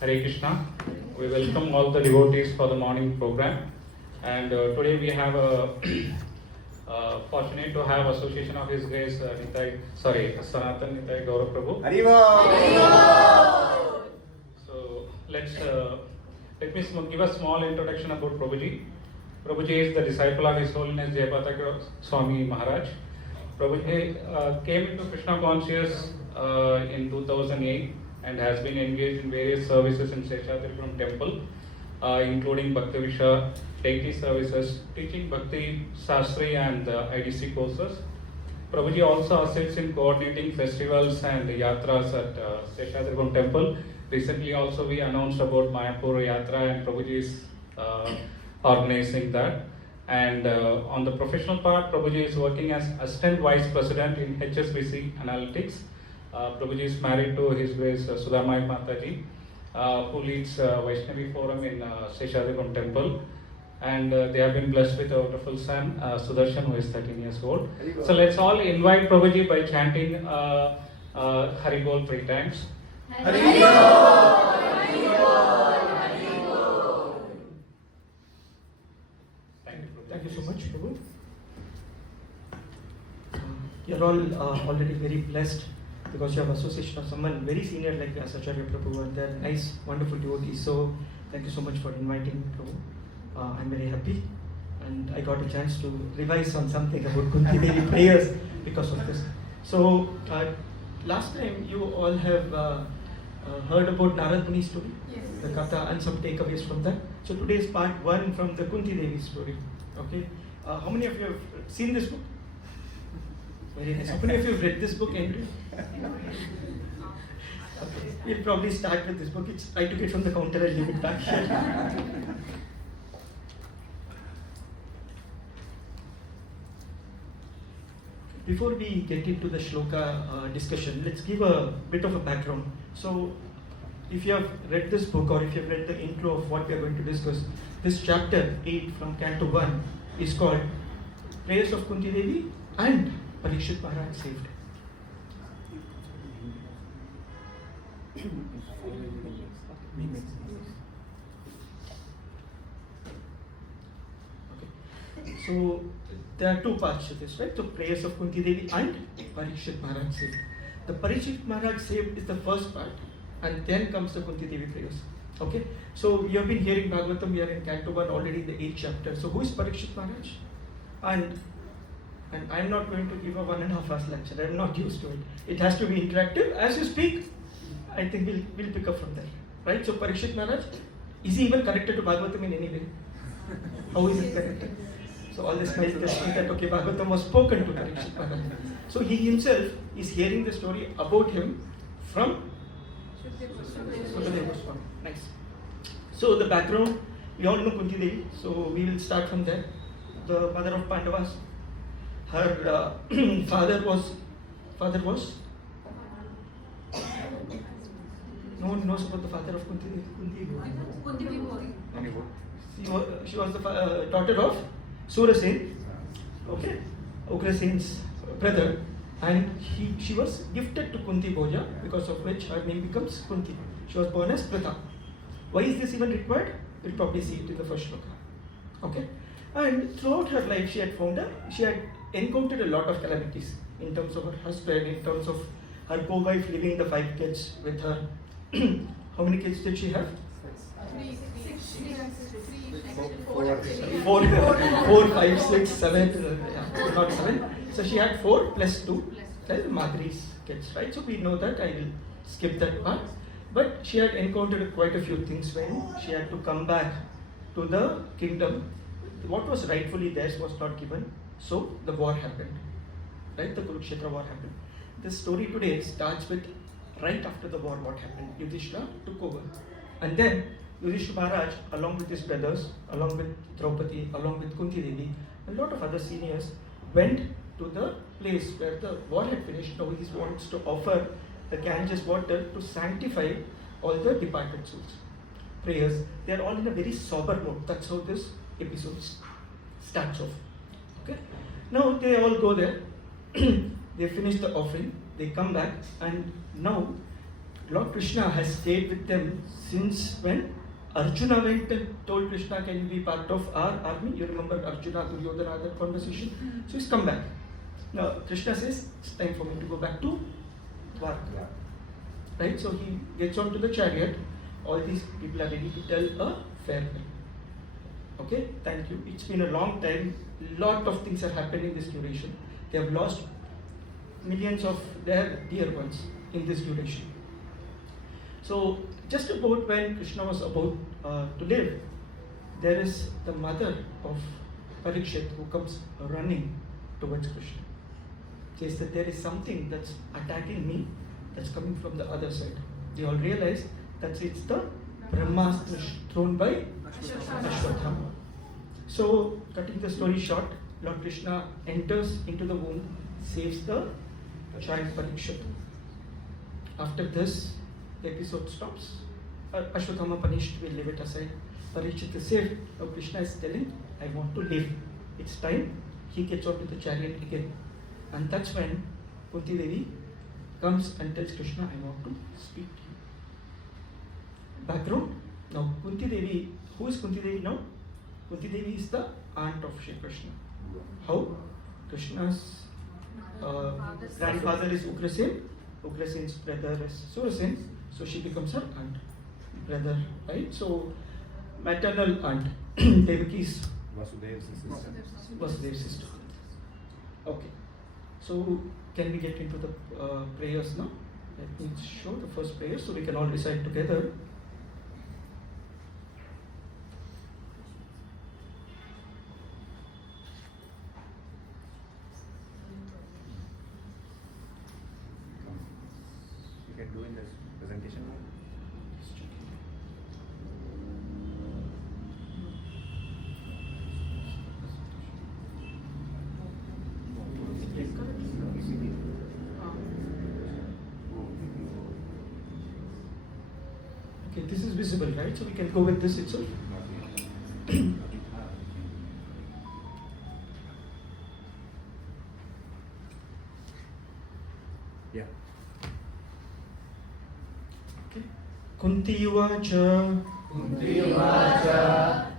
Hare Krishna. We welcome all the devotees for the morning program. And today we have a fortunate to have Association of His Grace Sanatana Nitai Gaur Prabhu. So let me give a small introduction about Prabhuji. Prabhuji is the disciple of His Holiness Jayapataka Swami Maharaj. Prabhuji came into Krishna conscious in 2008 and has been engaged in various services in Seshadripuram temple, including Bhakti Visha, deity services, teaching Bhakti Shastri and IDC courses. Prabhuji also assists in coordinating festivals and yatras at Seshadripuram temple. Recently also we announced about Mayapur Yatra and Prabhuji is organizing that. And on the professional part, Prabhuji is working as Assistant Vice President in HSBC Analytics. Prabhuji is married to His Grace Sudhamai Mataji, who leads Vaishnavi Forum in Seshadripuram temple. And they have been blessed with a wonderful son, Sudarshan, who is 13 years old. So let's all invite Prabhuji by chanting Hari Bol 3 times. Hari Bol, Hari Bol, Hari Bol. Thank you, Prabhu. Thank you so much, Prabhu. You're all already very blessed because you have association of someone very senior like Acharya Prabhu, and they're nice, wonderful devotees. So thank you so much for inviting me, Prabhu. I'm very happy, and I got a chance to revise on something about Kunti Devi prayers because of this. So last time you all have heard about Narad Muni's story, yes, the Katha, and some takeaways from that. So today is part 1 from the Kunti Devi story. Okay, how many of you have seen this book? Very nice. How many of you have read this book? Okay, we'll probably start with this book. I took it from the counter and leave it back here. Before we get into the shloka discussion, let's give a bit of a background. So, if you have read this book or if you have read the intro of what we are going to discuss, this chapter 8 from Canto 1 is called Prayers of Kunti Devi and Parikshit Maharaj Saved. Okay. So, there are 2 parts to this, right? So, Prayers of Kunti Devi and Parikshit Maharaj Saved. The Parikshit Maharaj Saved is the first part, and then comes the Kunti Devi prayers. Okay? So, we have been hearing Bhagavatam, we are in Canto 1 already in the 8th chapter. So, who is Parikshit Maharaj? And I'm not going to give a 1.5 hours lecture. I'm not used to it. It has to be interactive. As you speak, I think we'll pick up from there. Right? So, Parikshit Maharaj, is he even connected to Bhagavatam in any way? How is it connected? So all this nice question that okay, Bhagavatam was spoken to Parikshit Maharaj. So he himself is hearing the story about him from Sukadeva Goswami. Nice. So the background, we all know Kunti Devi. So we will start from there. The mother of Pandavas. Her father was. No one knows about the father of Kunti Devi. She was the daughter of Surasen, okay, Ugrasen's brother, and she was gifted to Kunti Bhoja, because of which her name becomes Kunti. She was born as Pritha. Why is this even required? We'll probably see it in the first shloka. Okay, and throughout her life, she had encountered a lot of calamities in terms of her husband, in terms of her co-wife leaving the 5 kids with her. How many kids did she have? 4, 5, 6, 7, not 7. So she had 4 plus 2, like Madhuri's kids, right? So we know that, I will skip that part. But she had encountered quite a few things when she had to come back to the kingdom. What was rightfully theirs was not given, so the war happened, right? The Kurukshetra war happened. The story today starts with right after the war, what happened? Yudhishthira took over. And then Yudhishthira Maharaj, along with his brothers, along with Draupadi, along with Kunti Devi, a lot of other seniors, went to the place where the war had finished. Now he wants to offer the Ganges water to sanctify all the departed souls. Prayers, they are all in a very sober mode. That's how this episode starts off. Okay. Now they all go there, they finish the offering, they come back, and now Lord Krishna has stayed with them since when Arjuna went and told Krishna, can you be part of our army? You remember Arjuna, Duryodhana, that conversation? So he's come back. Now Krishna says, it's time for me to go back to Dwarka. Right? So he gets onto the chariot. All these people are ready to tell a farewell. Okay, thank you. It's been a long time. Lot of things have happened in this duration. They have lost millions of their dear ones in this duration. So just about when Krishna was about to live, there is the mother of Parikshit who comes running towards Krishna. Says that there is something that's attacking me, that's coming from the other side. They all realize that it's the Brahmastra thrown by Ashwatthama. So, cutting the story short, Lord Krishna enters into the womb, saves the child Parikshit. After this, the episode stops. Ashwatthama punished, we leave it aside. Parikshit is saved. Now Krishna is telling, I want to live. It's time. He gets onto the chariot again. And that's when Kunti Devi comes and tells Krishna, I want to speak to you. Background. Now Kunti Devi, who is Kunti Devi now? Kunti Devi is the aunt of Shri Krishna. How? Krishna's grandfather is Ugrasen. Ugrasen's brother is Surasen. So she becomes her aunt. Brother, right? So maternal aunt. Devaki's Vasudev's sister. Okay. So can we get into the prayers now? Let me show the first prayer so we can all recite together. You can do in this presentation. Okay, this is visible, right? So we can go with this itself. Yeah. Okay. Kunti Uvacha.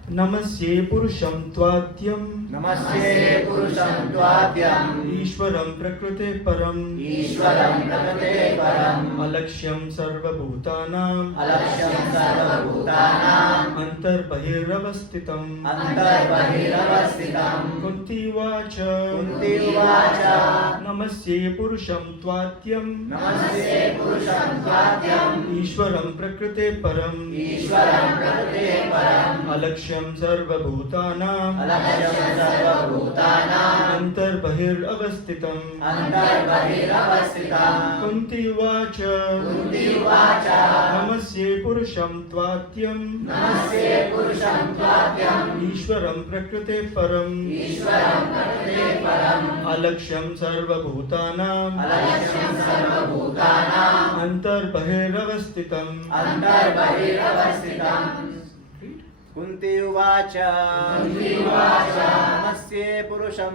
Namasye Purusham Tvadyam. Namaste Purusham Tvadyam. Ishwaram Prakrite Param. Ishwaram Prakrite Param. Alaksyam Sarvabhutanam. Alaksyam Sarvabhutanam. Antarbahiravastitam. Antarbahiravastitam. Kunti Uvacha. Kunti Uvacha. Namasye Purusham Tvadyam. Namaste Purusham Tvadyam. Ishwaram Prakrite Param. Ishwaram Prakrite Param. Alaksyam Sarvabhutanam. Alaksyam Sarvabhutanam. Antarbahiravastitam. Antarbahiravastitam. Kunti Uvacha. Kunti Uvacha. Namasye Purusham Tvadyam. Namaste Purusham Tvadyam. Ishwaram Prakrite Param. Ishwaram Prakrite Param. Alaksyam Sarvabhutanam. Alaksyam Sarvabhutanam. Antarbahiravastitam. Antarbahiravastitam. Kunti Uvacha. Kunti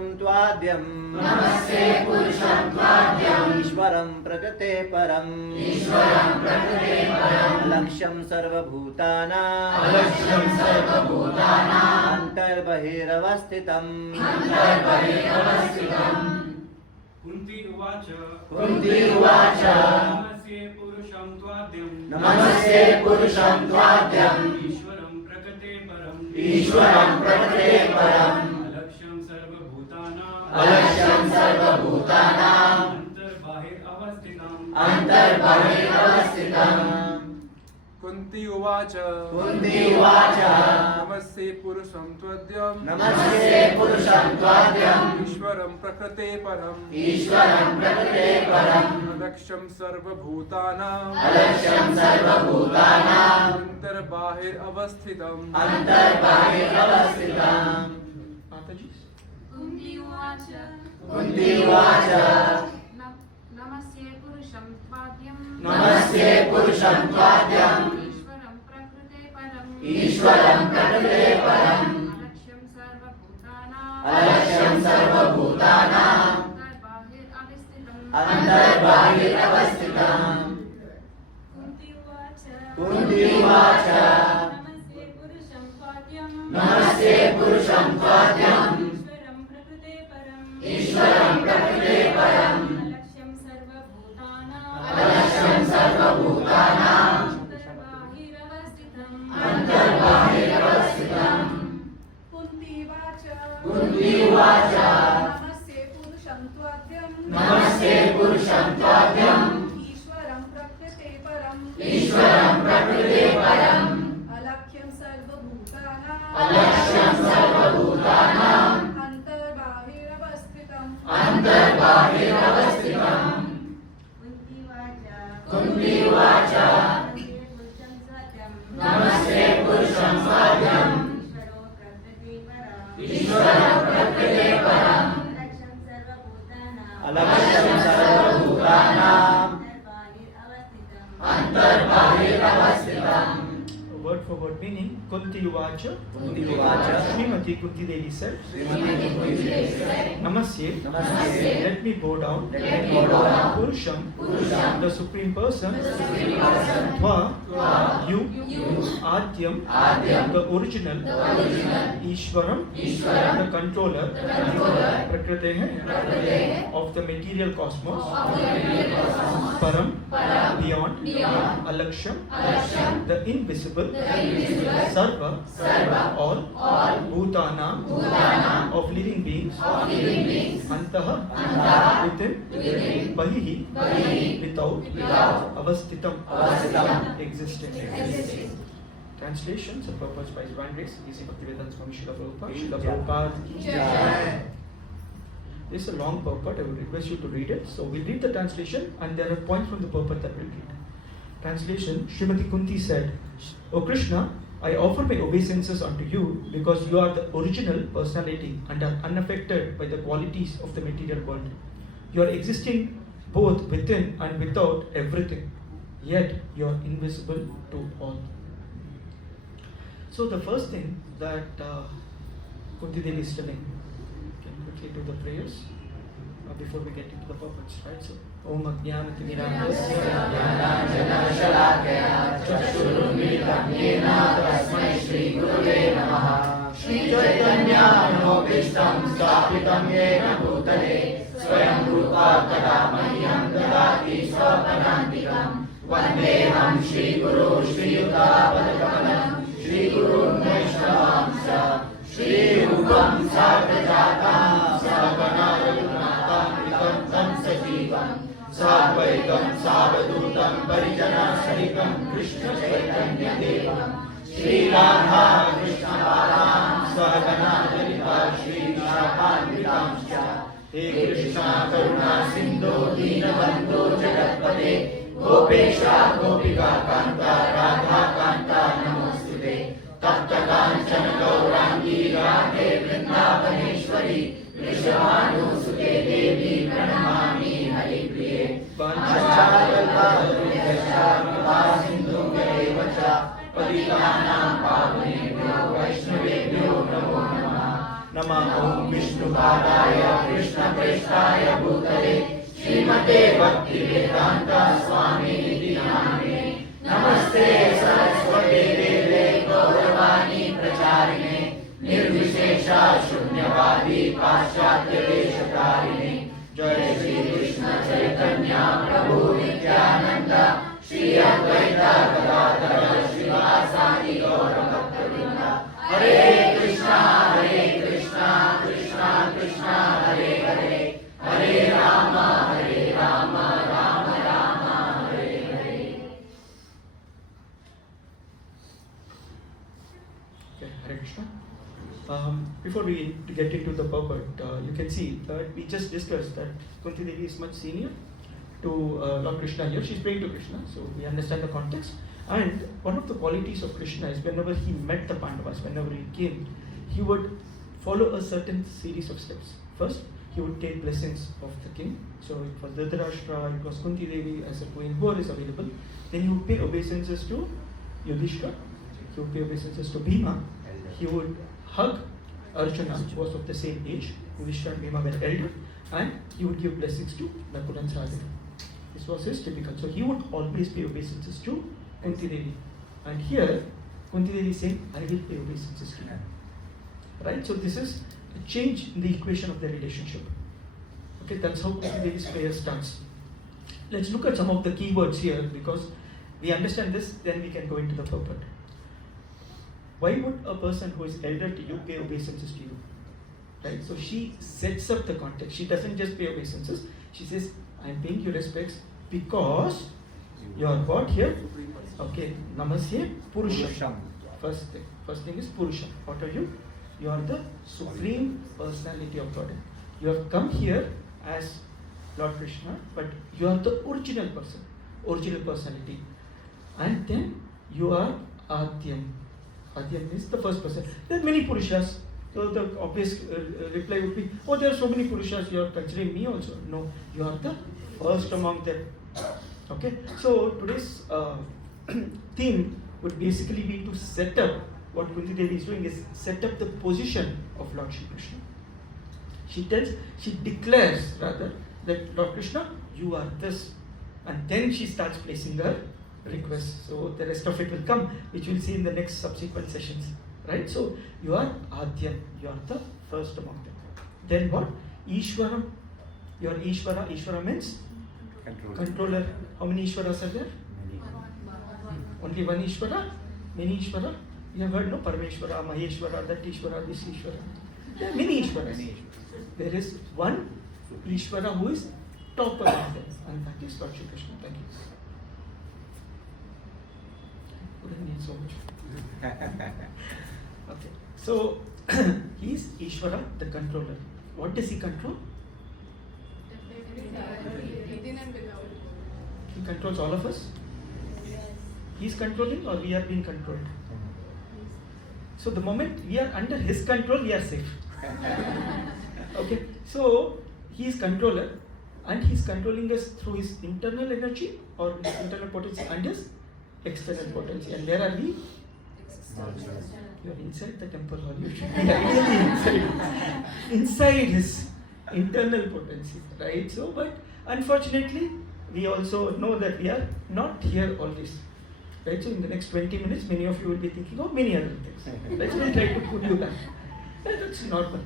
Uvacha. Namasye Purusham Tvadyam. Namaste Purusham Tvadyam. Ishwaram Prakrite Param. Ishwaram Prakrite Param. Alaksyam Sarvabhutanam. Alaksyam Sarvabhutanam. Antarbahiravastitam. Antarbahiravastitam. Kunti Uvacha. Kunti Uvacha. Namasye Purusham Tvadyam. Namaste Purusham Tvadyam. Ishwaram Prakate Param. Ishwaram Prakrite Param. Alaksyam Sarvabhutanam. Alaksyam Sarvabhutanam. Antarbahir Avastitam. Antarbahiravastitam. Kunti Uvacha. Kunti Uvacha. Namaste Purusham Tvadyam. Namaste Purusham Tvadyam. Ishwaram Prakrite Param. Ishwaram Prakrite Param. Alaksyam Sarvabhutanam. Alaksyam Sarvabhutanam. Antarbahir Avasthitam. Antarbahiravastitam. Mataji. Kunti Uvacha. Kunti Uvacha. Namasye Purusham Tvadyam. Namaste Purusham Tvadyam. Ishwaram Prakrite Param. Ishwaram Prakrite Param. Alaksyam Sarvabhutanam. Alaksyam Sarvabhutanam. Antarbahir Avasthitam. Antarbahiravastitam. नमस्ते पुरुषं त्वाद्यम् ईश्वरं प्रकृते परम् ईश्वरं प्रकृते परम् अलक्ष्यं सर्वभूतानां अलक्ष्यं सर्वभूतानां अन्तर्बाहिरवस्थितम् अन्तर्बाहिरवस्थितम् कुन्ती उवाच नमस्ते पुरुषं त्वाद्यम् ईश्वरं प्रकृते परम् ईश्वरं प्रकृते परम् अलक्ष्यं सर्वभूतानां अन्तर्बाहिरवस्थितम् अन्तर्बाहिरवस्थितम् कुन्ती उवाच नमस्ते पुरुषं साध्यम् ईश्वरं प्रकृते परम् अलक्ष्यं सर्वभूतानां अन्तर्बाहिरवस्थितम् Word for word meaning, Kunti Uvacha. Kunti Uvacha. Srimati Kunti Devi said, Namasye, Namasye. let me bow down, Purusham, the Supreme Person, Tva, you, Adyam, the original, Ishwaram, the controller, Prakrite of the material cosmos, Param, beyond, Alaksham, the invisible, Sarva, all, Bhutanam, of living beings, Antaha, within, Bahihi, without, Avasthitam, existing. Translations and purpose by His Divine Grace, E.C. Bhaktivedanta Swami Srila Prabhupada, Srila Prabhupada ki Jai. This is a long purport, I would request you to read it. So we'll read the translation and there are points from the purport that we'll read. Translation, Srimati Kunti said, O Krishna, I offer my obeisances unto you because you are the original personality and are unaffected by the qualities of the material world. You are existing both within and without everything, yet you are invisible to all. So the first thing that Kunti Devi is telling, can quickly do the prayers before we get into the purpose, right? So, Om Ajnanatimirandasya Jnanashalakaya Chakshurunmilitam Yena Tasmai Shri Gurave Namaha Shri Chaitanya Manobishtam Sthapitam Yena Bhutale Swayam Rupa Kada Mahyam Dadati Swapanantikam Vandeham Shri Guru Shri Yuta Padakamalam Shri Guru Vaishnavamsa Shri Rupam Sarvajatam Sarvana Raghunatham Vikantam Sajivam Sadvaitam Savadutam Parijana Sahitam Krishna Chaitanya Devam Shri Radha Krishna Balam Sahagana Lalita Shri Vishakhanvitamscha He Krishna Karuna Sindhu Deenabandhu Jagatpate Gopesha Gopika Kanta Radha Kanta Namostute Tapta Kanchana Gaurangi Radhe Vrindavaneshwari Vrishabhanusute Devi Pranamami Hari Priye Vanchakalpadurvascha Kripa Sindhumevacha Patitanam Pavanebhyo Vaishnavebhyo Namo Namah Namah Om Vishnu Padaya Krishna Prestaya Bhutale Srimate Bhaktivedanta Swami Niti Namane Namaste Saraswate Deve Gauravani Pracharine Nirvishesha Shunyavadi Paschatya Deshatarine Jai Shri Krishna Chaitanya Prabhu Nityananda Shri Advaita Gadadhara Srivasadi Gaura Bhaktavinda Hare Krishna Krishna Krishna Hare Hare Hare Rama Rama Rama Hare Hare. Okay, Hare Krishna. Before we get into the purport, you can see that we just discussed that Kunti Devi is much senior to Lord Krishna here. She's praying to Krishna, so we understand the context. And one of the qualities of Krishna is whenever he met the Pandavas, whenever he came, he would follow a certain series of steps. First, he would take blessings of the king. So it was Dhritarashtra, it was Kunti Devi as a queen, whoever is available. Then he would pay obeisances to Yudhishthira, he would pay obeisances to Bhima, he would hug Arjuna, who was of the same age, Yudhishthira and Bhima were elder, and he would give blessings to Nakula and Sahadeva. This was his typical. So he would always pay obeisances to Kunti Devi. And here, Kunti Devi is saying, I will pay obeisances to you. Right? So this is a change in the equation of their relationship. Okay, that's how Kunti Devi's prayer starts. Let's look at some of the key words here, because we understand this, then we can go into the purport. Why would a person who is elder to you pay obeisances to you? Right? So she sets up the context. She doesn't just pay obeisances. She says, I am paying you respects because you are what here? Okay, Namaste Purusham. First thing is Purusham. What are you? You are the Supreme Personality of God. You have come here as Lord Krishna, but you are the original person, original personality. And then you are Adyam. Adyam is the first person. There are many Purushas. So the obvious reply would be, oh, there are so many Purushas, you are considering me also. No, you are the first among them. Okay, so today's theme would basically be to set up, what Kunti Devi is doing is set up the position of Lord Shri Krishna. She declares rather that Lord Krishna, you are this. And then she starts placing her requests. So the rest of it will come, which we'll see in the next subsequent sessions. Right? So you are Adyan, you are the first among them. Then what? Ishwaram. You are Ishvara. Ishvara means controller. How many Ishvaras are there? Only one Ishvara? Many Ishvara? You have heard, no? Parameshvara, Maheshvara, that Ishvara, this Ishvara. There are many Ishvaras. There is one Ishvara who is top among them, and that is Lord Shri Krishna. Thank you. Wouldn't need so much. Okay, so he is Ishvara, the controller. What does he control? Within and without. He controls all of us. He is controlling, or we are being controlled. So the moment we are under his control, we are safe. Okay, so he is controller, and he is controlling us through his internal energy or his internal potency and his external potency. And where are we? You are inside the temple hall. You should be ideally inside his internal potency, right? So, but unfortunately, we also know that we are not here always. Right? So in the next 20 minutes, many of you will be thinking of many other things. Let's not try to put you back. That's normal.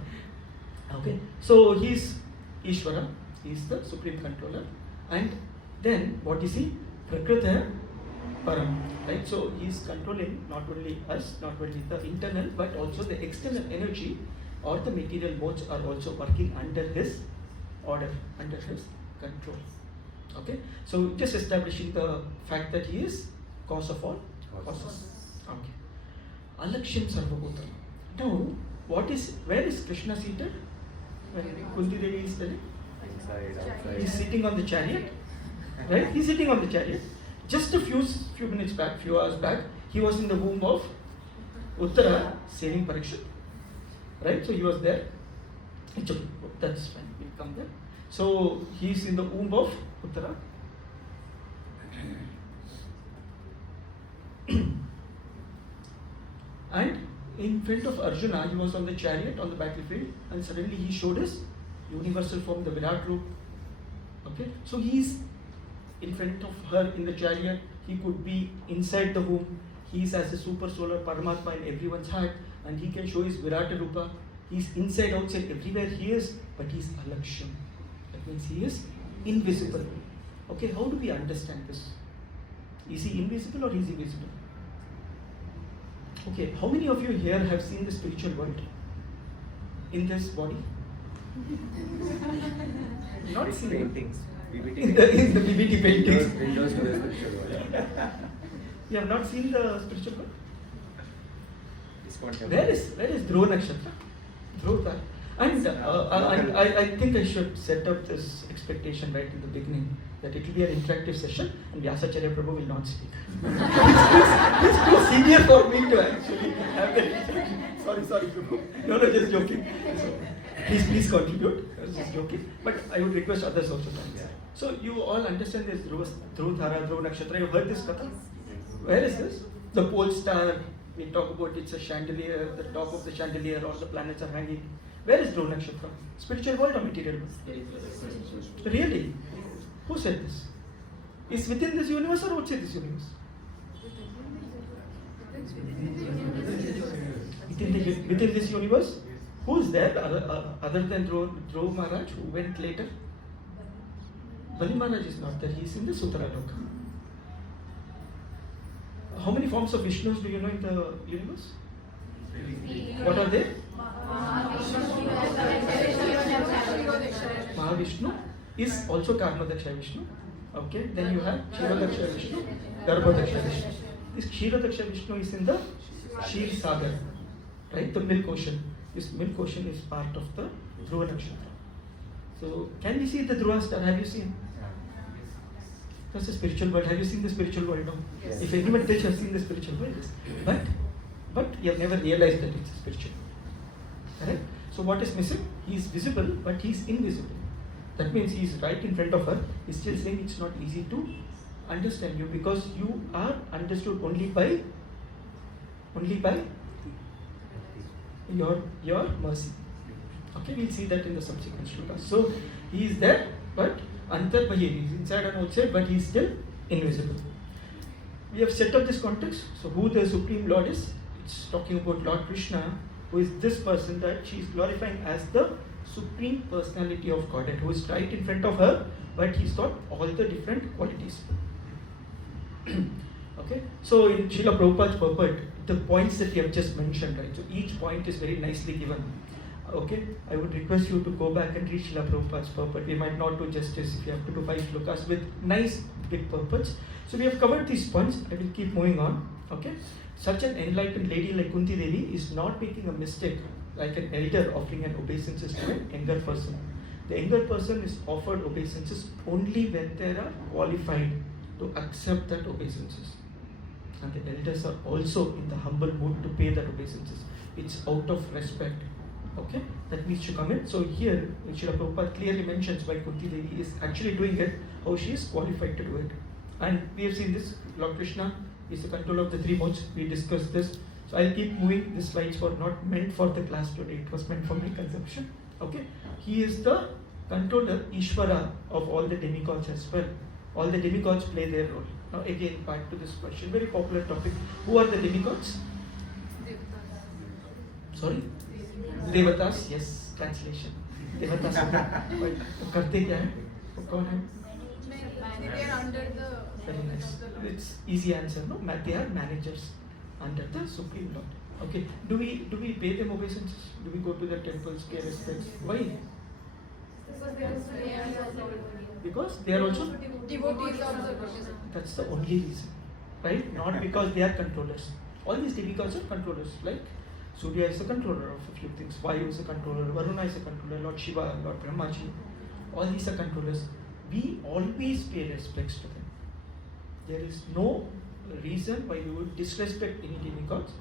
Okay. So he's Ishvara, he's the supreme controller. And then what is he? Prakriti Param. Right? So he's controlling not only us, not only the internal, but also the external energy or the material modes are also working under his order, under his control. Okay. So just establishing the fact that he is cause of all causes. Okay. Alaksham Sarvabhutam. Now, where is Krishna seated? When Kunti Devi is telling? He's sitting on the chariot. Right? He's sitting on the chariot. Just a few minutes back, few hours back, he was in the womb of Uttara saving Parikshit. Right? So he was there. It's okay. That's fine. We'll come there. So he's in the womb of Uttara. And in front of Arjuna, he was on the chariot on the battlefield, and suddenly he showed his universal form, the Virat Roop. Okay, so he's in front of her in the chariot. He could be inside the womb. He's as a super solar Paramatma in everyone's heart, and he can show his Virata Rupa. He's inside, outside, everywhere he is, but he's Alaksham. That means he is invisible. Okay, how do we understand this? Is he invisible or is he visible? Okay, how many of you here have seen the spiritual world in this body? Not seen paintings. in the BBT paintings. Windows to the spiritual world. You have not seen the spiritual world? ISKCON temple. Where is Dhruva Nakshatra? Dhruva. And I think I should set up this expectation right in the beginning, that it will be an interactive session and Vyasacharya Prabhu will not speak. It's too senior for me to actually have that. Sorry Prabhu. No, just joking. So, please contribute. I was just joking. But I would request others also to answer. So you all understand this Dhruva Thara, Dhruva Nakshatra. You heard this katha? Where is this? The pole star. We talk about it's a chandelier, the top of the chandelier, all the planets are hanging. Where is Dhruva Nakshatra? Spiritual world or material world? Really? Who said this? Is within this universe or outside this universe? Within this universe, who is there other than Dhruva Maharaj, who went later? Bali Maharaj is not there, he is in the Sutraloka. How many forms of Vishnus do you know in the universe? What are they? Mahavishnu is also Karmadaksha Vishnu. Okay, then you have Kshirodaksha Vishnu, Garbhodaksha Vishnu. This Kshirodaksha Vishnu is in the Kshir Sagar, right? The milk ocean. This milk ocean is part of the Dhruva Nakshatra. So, can we see the Dhruva star? Have you seen? That's the spiritual world. Have you seen the spiritual world now? Yes. If anyone tells you have seen the spiritual world, yes. But you have never realized that it's spiritual. Correct? So what is missing? He is visible, but he is invisible. That means he is right in front of her. He is still saying it's not easy to understand you because you are understood only by your mercy. Okay, we'll see that in the subsequent shlokas. So he is there, but Antarbahir, he is inside and outside, but he is still invisible. We have set up this context. So who the Supreme Lord is? It's talking about Lord Krishna, who is this person that she is glorifying as the Supreme Personality of Godhead, who is right in front of her, but he's got all the different qualities. Okay, so in Srila Prabhupada's purport, the points that we have just mentioned, right? So each point is very nicely given. Okay, I would request you to go back and read Srila Prabhupada's purport. We might not do justice if you have to do 5 shlokas with nice big purports. So we have covered these points. I will keep moving on. Okay, such an enlightened lady like Kunti Devi is not making a mistake like an elder offering an obeisances to an younger person. The younger person is offered obeisances only when they are qualified to accept that obeisances. And the elders are also in the humble mood to pay that obeisances. It's out of respect. Okay, that needs to come in. So here, Srila Prabhupada clearly mentions why Kunti Devi is actually doing it, how she is qualified to do it. And we have seen this. Lord Krishna is the controller of the 3 modes. We discussed this. So I'll keep moving. These slides were not meant for the class today. It was meant for my consumption. Okay, he is the controller, Ishvara, of all the demigods as well. All the demigods play their role. Now again, back to this question. Very popular topic. Who are the demigods? Sorry? Devatas, yes, translation. Devatas. करते क्या है? वो कौन है? They are under the. Very nice. It's easy answer, no? They are managers under the Supreme Lord. Okay. Do we pay them obeisances? Do we go to the temples, pay respects? Why? Because they are also. Devotees of the Buddhism. That's the only reason, right? Not because they are controllers. All these demigods are controllers. Like Surya is the controller of a few things. Vayu is a controller. Varuna is a controller. Lord Shiva, Lord Brahmaji. All these are controllers. We always pay respects to them. There is no reason why we would disrespect any demigods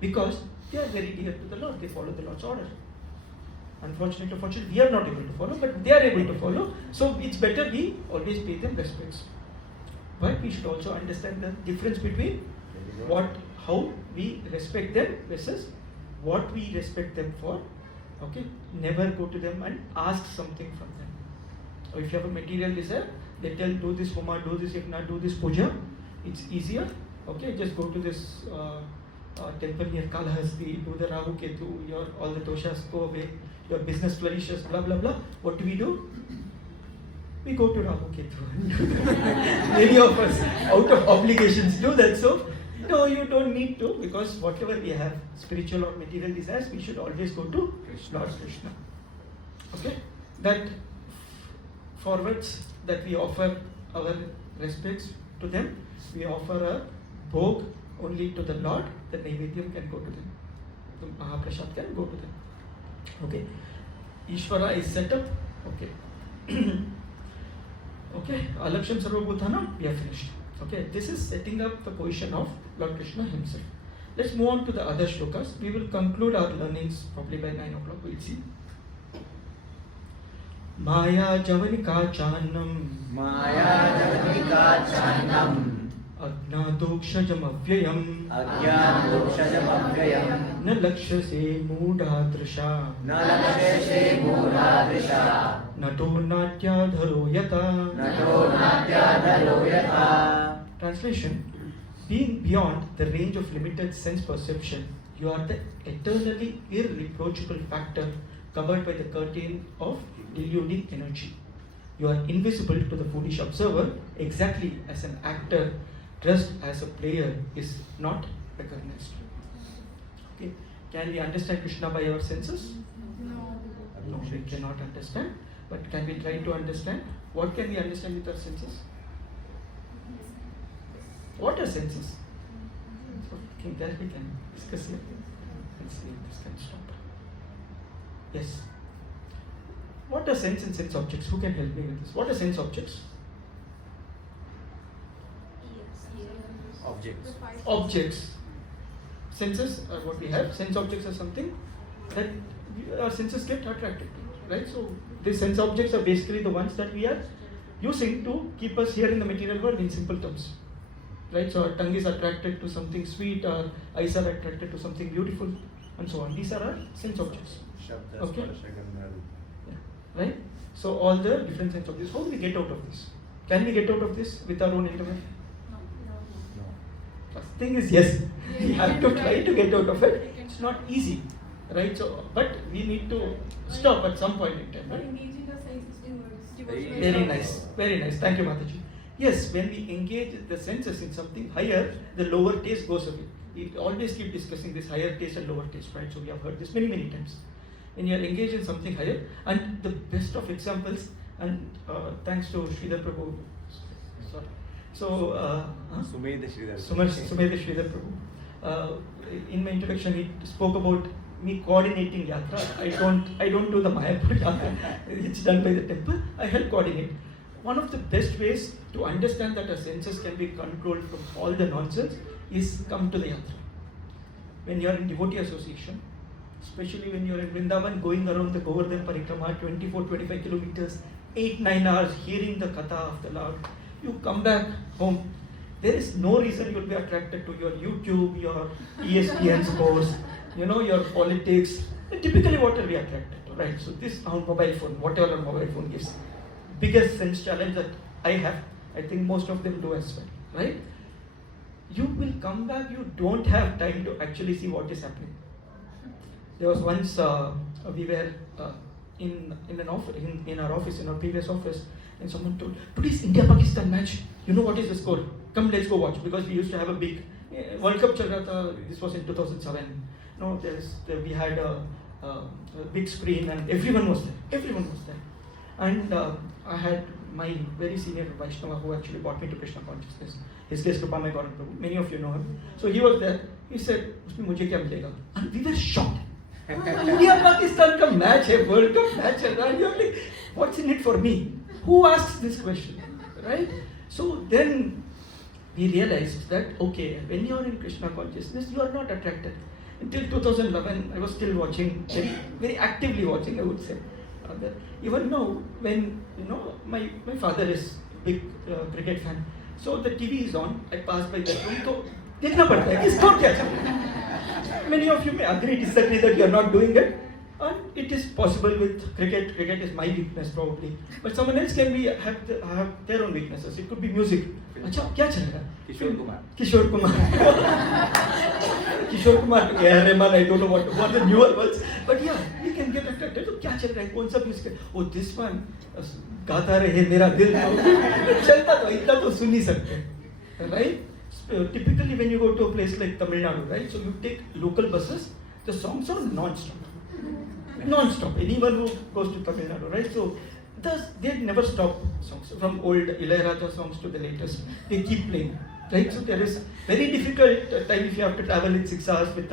because they are very dear to the Lord. They follow the Lord's order. Unfortunately, we are not able to follow, but they are able to follow. So it's better we always pay them respects. But we should also understand the difference between how we respect them versus what we respect them for. Okay, never go to them and ask something from them. Or if you have a material desire, they tell do this homa, do this yajna, do this puja. It's easier. Okay, just go to this temple near Kalahasti, do the Rahu Ketu, all the doshas go away, your business flourishes, blah blah blah. What do? We go to Rahu Ketu. Many of us, out of obligations, do that. So, no, you don't need to, because whatever we have, spiritual or material desires, we should always go to Lord Krishna. Okay? That forwards that we offer our respects to them. We offer a bhog only to the Lord. The Naivedyam can go to them. The Mahaprasad can go to them. Okay. Ishvara is set up. Okay. Okay. Alaksham Sarvabhutanam, we have finished. Okay. This is setting up the position of Lord Krishna himself. Let's move on to the other shlokas. We will conclude our learnings probably by 9 o'clock. We'll see. Maya Javanika Chanam Agnadokshajam Avyayam Na Lakshase Mudadrisha Nato Natyadharo Yata. Translation: being beyond the range of limited sense perception, you are the eternally irreproachable factor covered by the curtain of deluding energy. You are invisible to the foolish observer, exactly as an actor dressed as a player is not recognized. Okay. Can we understand Krishna by our senses? No. No, we cannot understand. But can we try to understand? What can we understand with our senses? What are senses? So, that we can discuss it. Let's see if this can stop. Yes. What are sense and sense objects? Who can help me with this? What are sense objects? Objects. Objects. Senses are what we have. Sense objects are something that our senses get attracted to, right? So these sense objects are basically the ones that we are using to keep us here in the material world in simple terms, right? So our tongue is attracted to something sweet, our eyes are attracted to something beautiful, and so on. These are our sense objects. Shabda, Okay. sparsha, gandha, rupa. Yeah. Right? So all the different sense objects. How do we get out of this? Can we get out of this with our own intellect? No. First thing is yes, we have to try to get out of it. It's not easy, right? So, but we need to stop at some point in time, right? Engaging the senses towards Very Very nice, very nice. Thank you, Mataji. Yes, when we engage the senses in something higher, the lower taste goes away. We always keep discussing this higher taste and lower taste, right? So we have heard this many, many times. When you are engaged in something higher, and the best of examples, and thanks to Sridhar Prabhu, sorry. So, Sumedha Sridhar. Sumedha Sridhar Prabhu. In my introduction, he spoke about me coordinating yatra. I don't do the Mayapur yatra. It's done by the temple. I help coordinate. One of the best ways to understand that our senses can be controlled from all the nonsense is come to the yatra. When you are in devotee association, especially when you are in Vrindavan, going around the Govardhan Parikrama, 24-25 kilometers, 8-9 hours, hearing the katha of the Lord, you come back home. There is no reason you will be attracted to your YouTube, your ESPN scores, your politics. Typically, what are we attracted to, right? So this our mobile phone, whatever our mobile phone gives, biggest sense challenge that I have, I think most of them do as well, right? You will come back, you don't have time to actually see what is happening. There was once we were in our office, in our previous office, and someone told, today's India-Pakistan match, you know what is the score? Come, let's go watch, because we used to have a big World Cup chal raha tha. This was in 2007. We had a big screen and everyone was there. And I had my very senior Vaishnava who actually brought me to Krishna consciousness. His case Rupamai Gaurav Prabhu. Many of you know him. So he was there. He said, "Usme mujhe kya milega?" And we were shocked. India-Pakistan ka match hai, World Cup match hai. And you're like, what's in it for me? Who asks this question? Right? So then we realized that, okay, when you are in Krishna consciousness, you are not attracted. Until 2011, I was still watching, very, very actively watching, I would say. Even now, when, my father is a big cricket fan, so the TV is on, I pass by that room, so देखना पड़ता है कि score क्या चल रहा है. Many of you may agree, disagree that you are not doing it. And it is possible with cricket. Cricket is my weakness probably, but someone else can have their own weaknesses. It could be music. अच्छा क्या चल रहा है? Kishore Kumar. Kishore Kumar, A.R. Rahman, I don't know what the newer ones, but yeah, we can get attracted. तो क्या चल रहा है? कौन सा music है? Oh, this one, गाता रहे मेरा दिल. चलता तो इतना तो सुन ही सकते, right? Typically, when you go to a place like Tamil Nadu, right? So you take local buses. The songs are non-stop. Non-stop. Anyone who goes to Tamil Nadu, right? So they never stop songs. From old Ilayaraja songs to the latest, they keep playing, right? So there is very difficult time if you have to travel in 6 hours with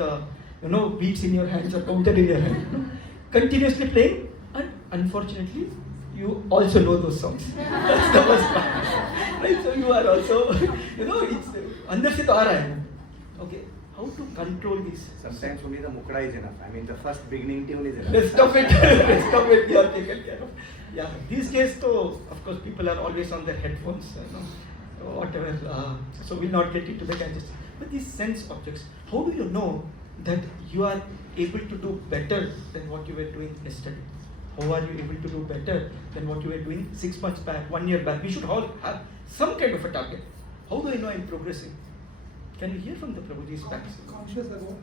beats in your hands or counter in your hand, continuously playing, and unfortunately, you also know those songs. That's the worst part, right? So you are also, it's अंदर से तो आ रहा है. Okay. How to control these? Sometimes only the mukda is enough. I mean, the first beginning tune is enough. Let's stop it. Let's stop it. You are taken care of. Yeah. These days, though, of course, people are always on their headphones, whatever. So we'll not get into the gadgets. But these sense objects, how do you know that you are able to do better than what you were doing yesterday? How are you able to do better than what you were doing 6 months back, 1 year back? We should all have some kind of a target. How do I know I'm progressing? Can you hear from the Prabhuji's back? Conscious about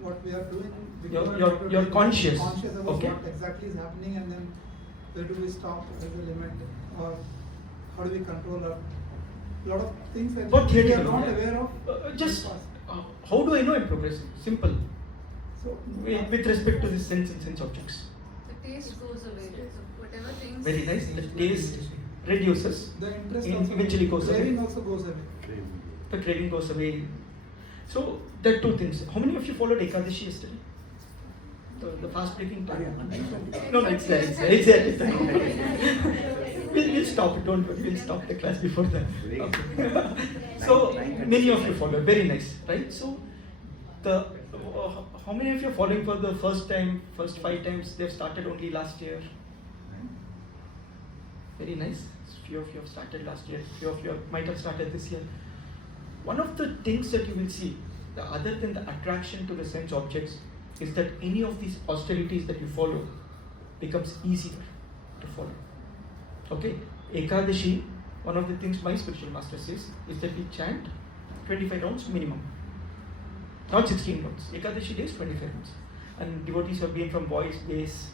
what we are doing. You're conscious. Conscious about Okay. what exactly is happening, and then where do we stop as a limit, or how do we control our lot of things that What we are theoretical, not yeah. aware of. Just how do I know I'm progressing? Simple. So With respect to the sense and sense objects. The taste goes away. Whatever things. Very nice. The taste reduces. the interest In- also eventually goes away. craving also goes away. The craving goes away. So there are two things. How many of you followed Ekadashi yesterday? The fast breaking time. No, it's there. It's there. We'll stop it. Don't worry. We'll stop the class before that. Okay. So many of you followed. Very nice, right? So the how many of you are following for the first time? First 5 times they've started only last year. Very nice. Few of you have started last year. Few of you might have started this year. One of the things that you will see, other than the attraction to the sense objects, is that any of these austerities that you follow becomes easier to follow. Okay, Ekadashi, one of the things my spiritual master says is that we chant 25 rounds minimum, not 16 rounds. Ekadashi days 25 rounds, and devotees who have been from boys' days,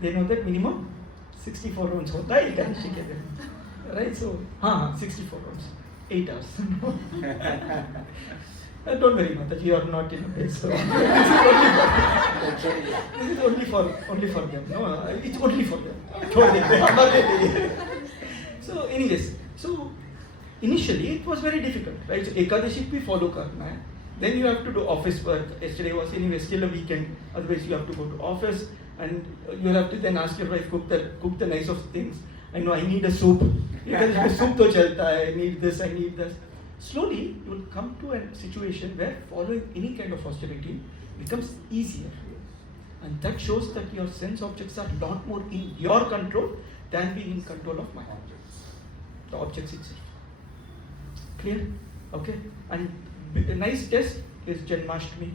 they know that minimum 64 rounds hota hai Ekadashi ke din. Right? So, 64 rounds, 8 hours. Don't worry, Mataji, you are not in a base. So this is only for them. No, it's only for them. So, anyways, so initially it was very difficult, right? So Ekadashi bhi follow karna hai. Then you have to do office work. Yesterday was anyway still a weekend. Otherwise you have to go to office, and you have to then ask your wife cook the nice of things. I know I need a soup. Ekadashi soup to chalta hai. I need this. I need this. Slowly, you will come to a situation where following any kind of austerity becomes easier. And that shows that your sense objects are a lot more in your control than being in control of my objects. The objects itself. Clear? Okay? And a nice test is Janmashtami.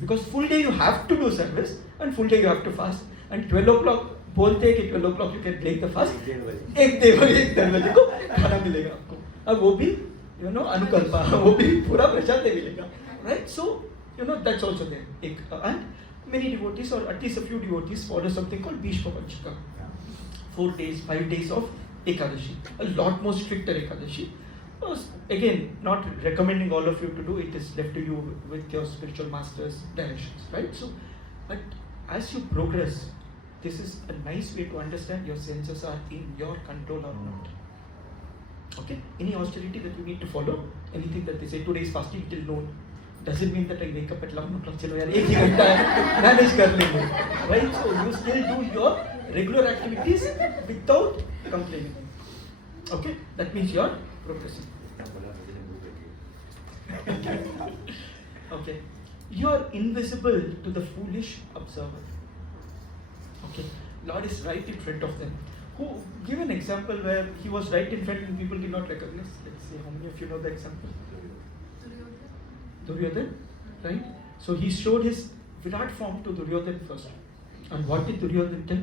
Because full day you have to do service, and full day you have to fast. And 12 o'clock, बोलते हैं कि 12 o'clock you can break the fast. एक बजे को खाना मिलेगा आपको. अब वो भी अनुकल्पा, वो भी पूरा प्रसाद मिलेगा, right? So that's also there. And many devotees, or at least a few devotees, follow something called Bhishma Panchaka. 4 days, 5 days of Ekadashi, a lot more stricter Ekadashi. Again, not recommending all of you to do it, is left to you with your spiritual master's directions, right? So, but as you progress, this is a nice way to understand your senses are in your control or not. Okay, any austerity that you need to follow, anything that they say today is fasting till noon, doesn't mean that I wake up at 11 o'clock. Chalo yaar, ek hi ghanta hai, manage kar lenge, right? So you still do your regular activities without complaining. Okay, that means you are progressing. Okay, you are invisible to the foolish observer. Okay, Lord is right in front of them. Give an example where he was right in front and people did not recognize. Let's see, how many of you know the example? Duryodhan, right? So he showed his Virat form to Duryodhan first. And what did Duryodhan tell?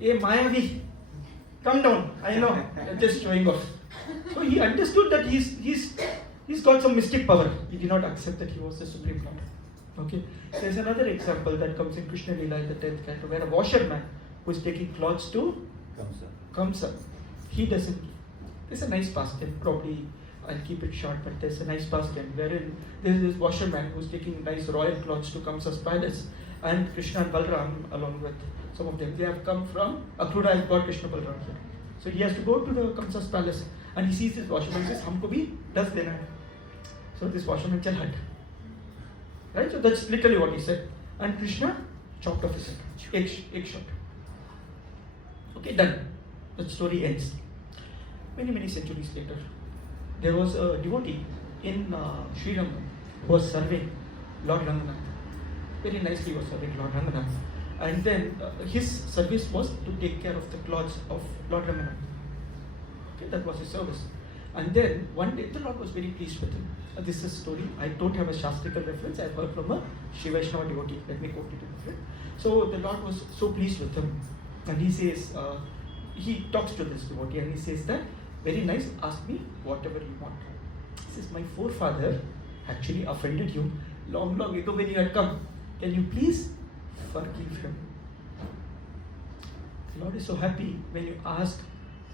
Hey Mayavi, come down. I know, I'm just showing off. So he understood that he's got some mystic power. He did not accept that he was the Supreme Lord. Okay. There's another example that comes in Krishna Lila in the 10th canto, where a washerman who is taking clothes to Kamsa. He doesn't. There's a nice pastime, probably I'll keep it short, but there's a nice pastime wherein there's this washerman who's taking nice royal clothes to Kamsa's palace, and Krishna and Balram, along with some of them, they have come from Akrura, has got Krishna Balram here. So he has to go to the Kamsa's palace, and he sees this washerman and says, Humko bhi 10 dena hai. So this washerman chal hut. Right? So that's literally what he said. And Krishna chopped off his head. Ek shot. Okay, done. The story ends. Many centuries later, there was a devotee in Sri Rangam who was serving Lord Ranganath. Very nicely was serving Lord Ranganath. And then his service was to take care of the clothes of Lord Ranganath. Okay, that was his service. And then one day the Lord was very pleased with him. This is a story. I don't have a Shastrical reference. I heard from a Sri Vaishnava devotee. Let me quote it in a friend. So the Lord was so pleased with him. And he says, he talks to this devotee and he says that, very nice, ask me whatever you want. says, my forefather actually offended you long ago when you had come. Can you please forgive him? The Lord is so happy when you ask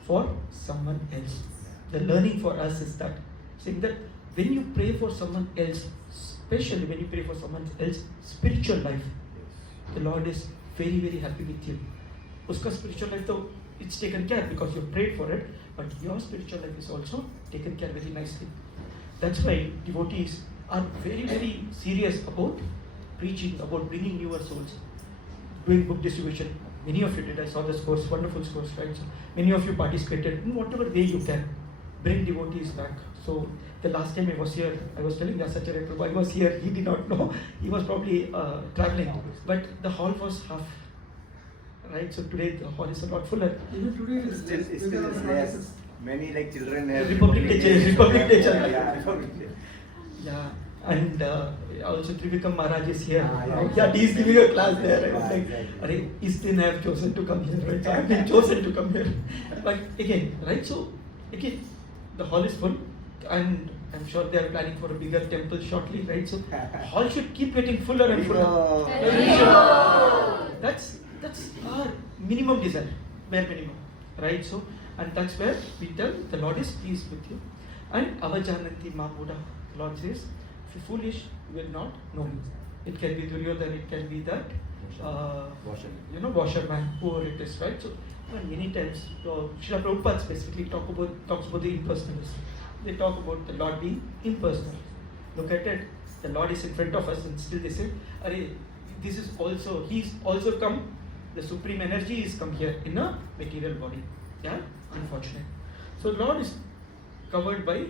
for someone else. The learning for us is that, saying that when you pray for someone else, especially when you pray for someone else's spiritual life, the Lord is very, very happy with you. Uska spiritual life though, it's taken care because you prayed for it, but your spiritual life is also taken care very nicely. That's why devotees are very, very serious about preaching, about bringing newer souls, doing book distribution. Many of you did. I saw this course, wonderful course, right? So many of you participated in whatever way you can. Bring devotees back. So the last time I was here, I was telling H.G.Sanatana Nitai Gaur, I was here, he did not know, he was probably traveling, but the hall was half, right? So today the hall is a lot fuller. Even today it is Still, less still because of is less. analysis. Many like children have Republic Day, Republic Day. Yeah, Republic Day. Yeah, and also Trivikram Maharaj is here. Yeah, He's giving a class there. I was Yeah, like, exactly. Istin I have chosen to come here, right? So I have been chosen to come here. But again, right? So again, the hall is full, and I'm sure they are planning for a bigger temple shortly, right? So hall should keep getting fuller and fuller. That's our minimum desire, bare minimum, right? So, and that's where we tell the Lord is pleased with you. And avajananti mamuda, the Lord says, if you're foolish, you will not know me. It can be Duryodhana, it can be that, washerman, whoever it is, right? So, many times, Srila Prabhupada specifically talks about the impersonalists. They talk about the Lord being impersonal. Look at it, the Lord is in front of us, and still they say, this is also, he's also come, the supreme energy is come here in a material body. Yeah, unfortunate. So Lord is covered by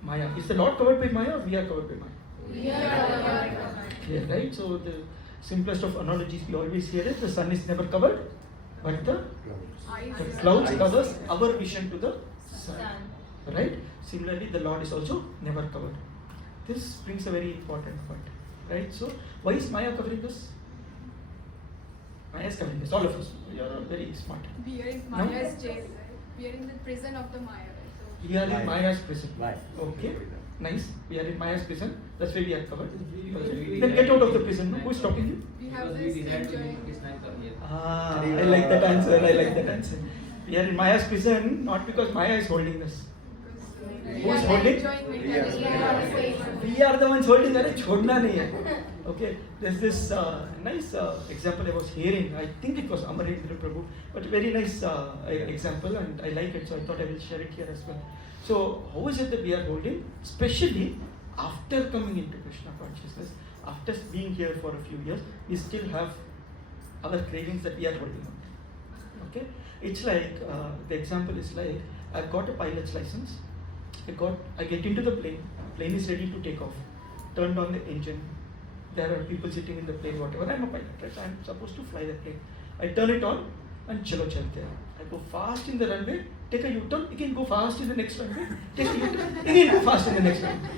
Maya. Is the Lord covered by Maya or we are covered by Maya? We are covered. Yeah, right? So the simplest of analogies we always hear is the sun is never covered, but the clouds covers our vision to the sun. Right? Similarly, the Lord is also never covered. This brings a very important point. Right? So why is Maya covering us? Maya is covering us, all of us. We are all very smart. We are in No? Maya's jail, right? We are in the prison of the Maya, right? We are in Right. Maya's prison. Right. Okay. Nice. We are in Maya's prison. That's why we are covered. Then get out of the prison. No? Who is stopping you? We have this enjoying. Ah, I like that answer. I like that answer. We are in Maya's prison not because Maya is holding us. We Who's are holding? enjoying Yes. mentally. We are the ones holding. अरे छोड़ना नहीं है. Okay. There's this nice example I was hearing. I think it was Amarendra Prabhu, but very nice example, and I like it, so I thought I will share it here as well. So how is it that we are holding, especially after coming into Krishna consciousness, after being here for a few years, we still have our cravings that we are holding on. Okay, it's like the example is like I've got a pilot's license. I get into the plane. Plane is ready to take off. Turned on the engine. There are people sitting in the plane. Whatever. I'm a pilot, right? So I'm supposed to fly the plane. I turn it on and chalo chalte hain. I go fast in the runway. Take a U-turn. Again go fast in the next runway. Take a U-turn. Again go fast in the next runway.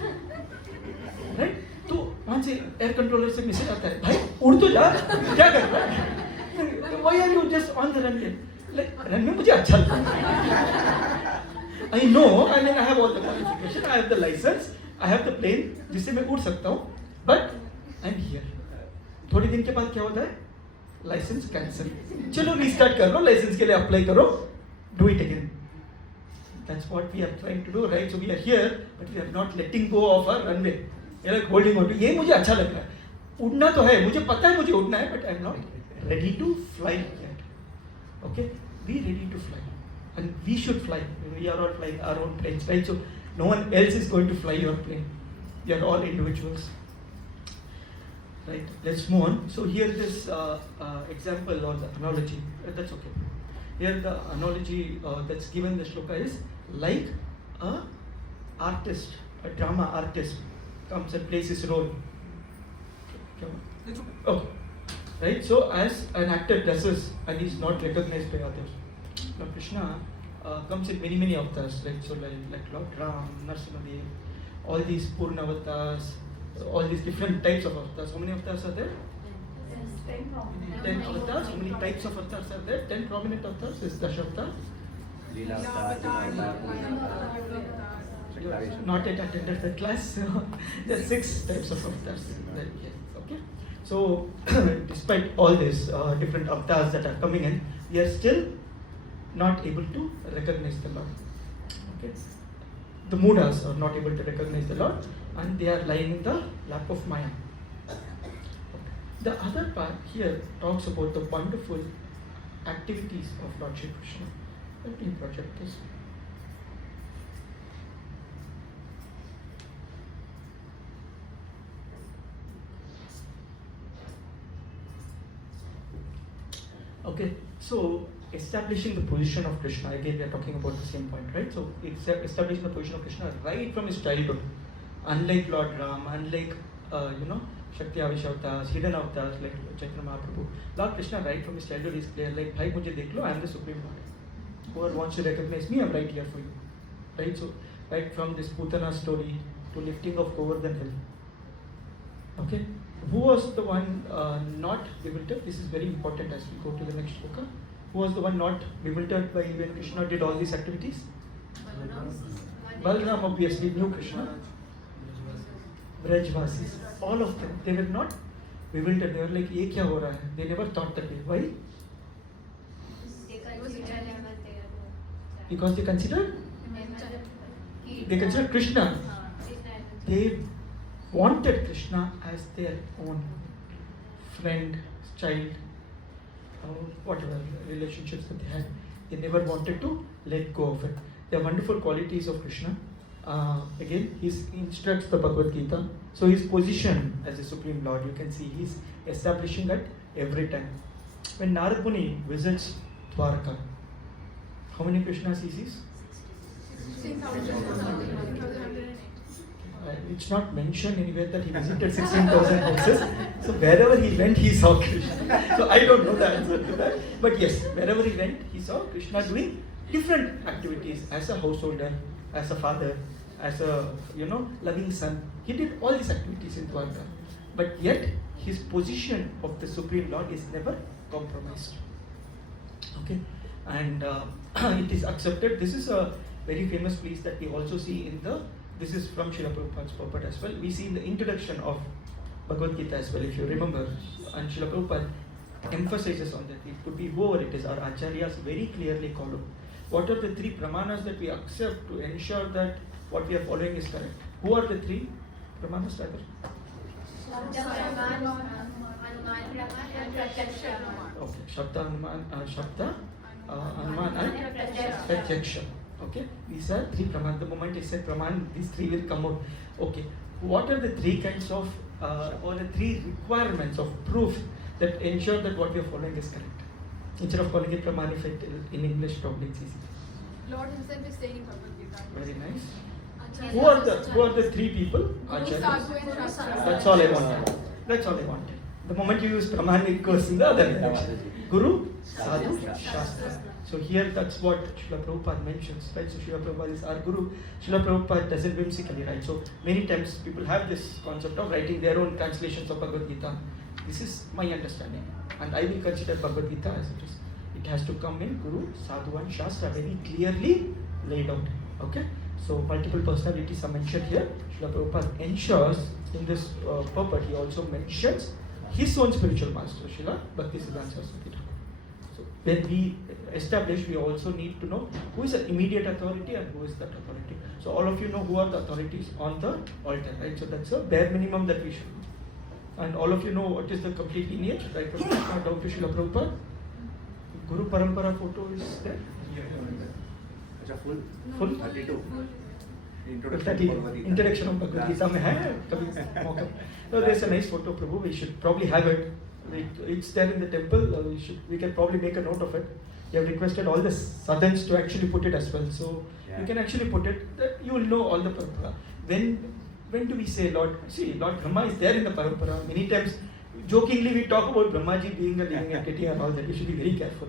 Right? तो वहाँ से air controller से message आता है भाई उड़ तो जा क्या कर रहा है why are you just on the runway like runway मुझे अच्छा लगता है I know I mean I have all the qualification I have the license I have the plane जिससे मैं उड़ सकता हूँ but I'm here थोड़ी दिन के बाद क्या होता है लाइसेंस कैंसिल चलो रीस्टार्ट कर लो लाइसेंस के लिए अप्लाई करो do it again that's what we are trying to do right so we are here but we are not letting go of our runway like holding on to ये मुझे अच्छा लग रहा है उड़ना तो है मुझे पता है मुझे उड़ना है but I'm not ready to fly yet okay be ready to fly and we should fly we are all flying our own planes right so no one else is going to fly your plane we are all individuals right let's move on so here this example or the analogy that's okay here the analogy that's given the shloka is like a artist a drama artist comes and plays his role. Okay. Right? So as an actor does this and he's not recognized by others. Now Krishna comes in many avatars, right? So like Lord Ram, Narasimha, all these Purna avatars, all these different types of avatars. How many avatars are there? 10 avatars. How many types of avatars are there? 10 prominent avatars is Dashavatar. You have Declaration. not yet attended the class. There are 6 types of avatars. Okay. So, despite all these different avatars that are coming in, we are still not able to recognize the Lord. Okay. The Mudas are not able to recognize the Lord, and they are lying in the lap of Maya. The other part here talks about the wonderful activities of Lord Shri Krishna. Let me project this. Okay, so establishing the position of Krishna, again we are talking about the same point, right? So establishing the position of Krishna right from his childhood. Unlike Lord Ram, unlike Shakti Avishavatars, hidden avatars like Chaitanya Mahaprabhu, Lord Krishna right from his childhood is clear, like, Bhai mujhe dekh lo, I am the Supreme Lord. Whoever wants to recognize me, I am right here for you. Right? So, right from this Putana story to lifting of Govardhan Hill. Okay? Who was the one not bewildered? This is very important as we go to the next shloka. Who was the one not bewildered by when Krishna did all these activities? Balram obviously knew Krishna. Brajvasis, all of them, they were not bewildered. They were like, "Ye kya ho raha hai?" They never thought that way. Why? Because they considered Krishna. They wanted Krishna as their own friend, child, whatever relationships that they had. They never wanted to let go of it. There are wonderful qualities of Krishna. Again, he instructs the Bhagavad Gita. So his position as a Supreme Lord, you can see he's establishing that every time. When Narad Muni visits Dwarka, how many Krishnas he sees? 16,108. It's not mentioned anywhere that he visited 16,000 houses. So wherever he went, he saw Krishna. So I don't know the answer to that. But yes, wherever he went, he saw Krishna doing different activities as a householder, as a father, as a loving son. He did all these activities in Dwarka. But yet, his position of the Supreme Lord is never compromised. Okay? And it is accepted. This is a very famous place that we also see in this is from Srila Prabhupada's purport as well. We see in the introduction of Bhagavad Gita as well, if you remember. And Srila Prabhupada emphasizes on that. It could be whoever it is, our acharyas very clearly call out. What are the 3 pramanas that we accept to ensure that what we are following is correct? Who are the 3 pramanas rather? Okay, Shabda, Anuman and Pratyaksha. Okay, these are 3 praman. The moment I said praman, these 3 will come out. Okay, what are the 3 kinds of or the 3 requirements of proof that ensure that what we are following is correct? Instead of calling it praman, if it in English probably it's easy. Lord himself is saying in Bhagavad Gita. Very nice. Who are the 3 people? Guru, Sadhu and Shastra. That's all I wanted. That's all I wanted. The moment you use praman, it goes in the other direction. Guru, Sadhu, Shastra. So here that's what Srila Prabhupada mentions, right? So Srila Prabhupada is our Guru. Srila Prabhupada does it whimsically, right? So many times people have this concept of writing their own translations of Bhagavad Gita. This is my understanding. And I will consider Bhagavad Gita as it is. It has to come in Guru, Sadhu and Shastra very clearly laid out. Okay? So multiple personalities are mentioned here. Srila Prabhupada ensures in this purport, he also mentions his own spiritual master, Srila Bhaktisiddhanta Saraswati Thakur. So when we establish, we also need to know who is the immediate authority and who is that authority. So all of you know who are the authorities on the altar, right? So that's a bare minimum that we should know. And all of you know what is the complete lineage, right? From Krishna down to Srila Prabhupada. Guru Parampara photo is there. Full 32. Introduction of Bhagavad Gita mein hai kabhi mauka. So there's a nice photo, Prabhu. We should probably have it. It's there in the temple. We can probably make a note of it. We have requested all the sadhans to actually put it as well. So you can actually put it. That you will know all the parampara. When do we say Lord? See, Lord Brahma is there in the parampara. Many times, jokingly, we talk about Brahmaji being a living entity and all that. We should be very careful.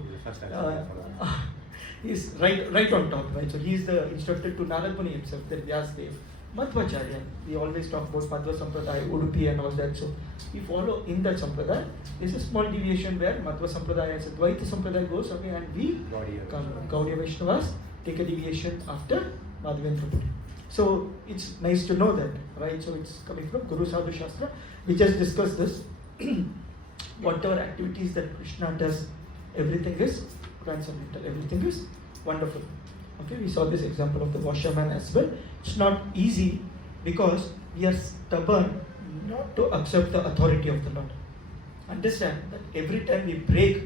He's right on top, right? So he is the instructor to Narad Muni himself, then Vyasdev, Madhvacharya. We always talk about Madhva Sampradaya, Udupi and all that. So we follow in that Sampradaya. There's a small deviation where Madhva Sampradaya as a Dvaita Sampradaya goes away and we come. Gaudiya Vaishnavas take a deviation after Madhavendra Puri. So it's nice to know that, right? So it's coming from Guru Sadhu Shastra. We just discussed this. Whatever activities that Krishna does, everything is transcendental, everything is wonderful. Okay, we saw this example of the washerman as well. It's not easy because we are stubborn not to accept the authority of the Lord. Understand that every time we break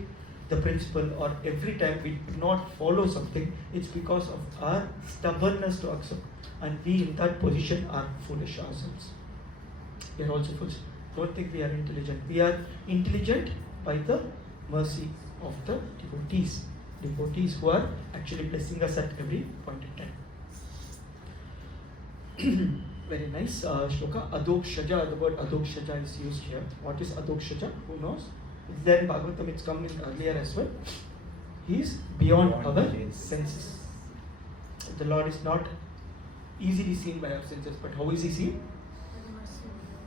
the principle or every time we do not follow something, it's because of our stubbornness to accept. And we in that position are foolish ourselves. We are also foolish. Don't think we are intelligent. We are intelligent by the mercy of the devotees. Devotees who are actually blessing us at every point in time. Very nice shloka. Adokshaja, the word adokshaja is used here. What is adokshaja? Who knows? It's there in Bhagavatam, it's come in earlier as well. He is beyond our senses. The Lord is not easily seen by our senses, but how is he seen?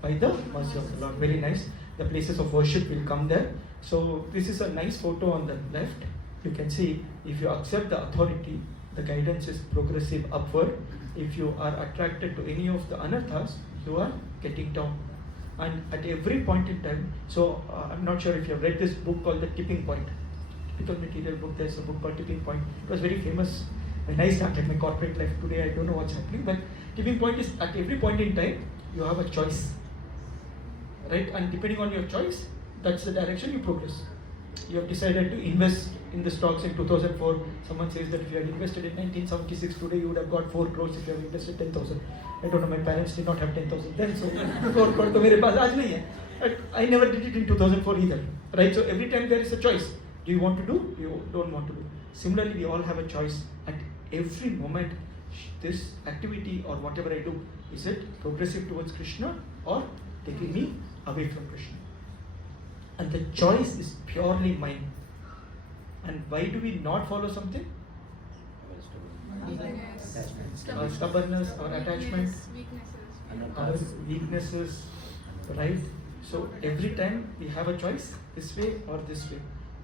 By the mercy of the Lord. Very nice. The places of worship will come there. So this is a nice photo on the left. You can see if you accept the authority, the guidance is progressive upward. If you are attracted to any of the anarthas, you are getting down. And at every point in time, so I'm not sure if you have read this book called The Tipping Point. Typical material book, there's a book called Tipping Point. It was very famous when I started my corporate life. Today I don't know what's happening, but Tipping Point is at every point in time, you have a choice. Right? And depending on your choice, that's the direction you progress. You have decided to invest in the stocks in 2004. Someone says that if you had invested in 1976 today, you would have got 4 crores if you have invested 10,000. I don't know, my parents did not have 10,000 then, so 4 crores to mere paas aaj nahi hai. I never did it in 2004 either. Right? So every time there is a choice. Do you want to do? You don't want to do. Similarly, we all have a choice at every moment. This activity or whatever I do, is it progressive towards Krishna or taking me away from Krishna? And the choice is purely mine. And why do we not follow something? Our stubbornness, our attachment, our weaknesses, right? So every time we have a choice, this way or this way.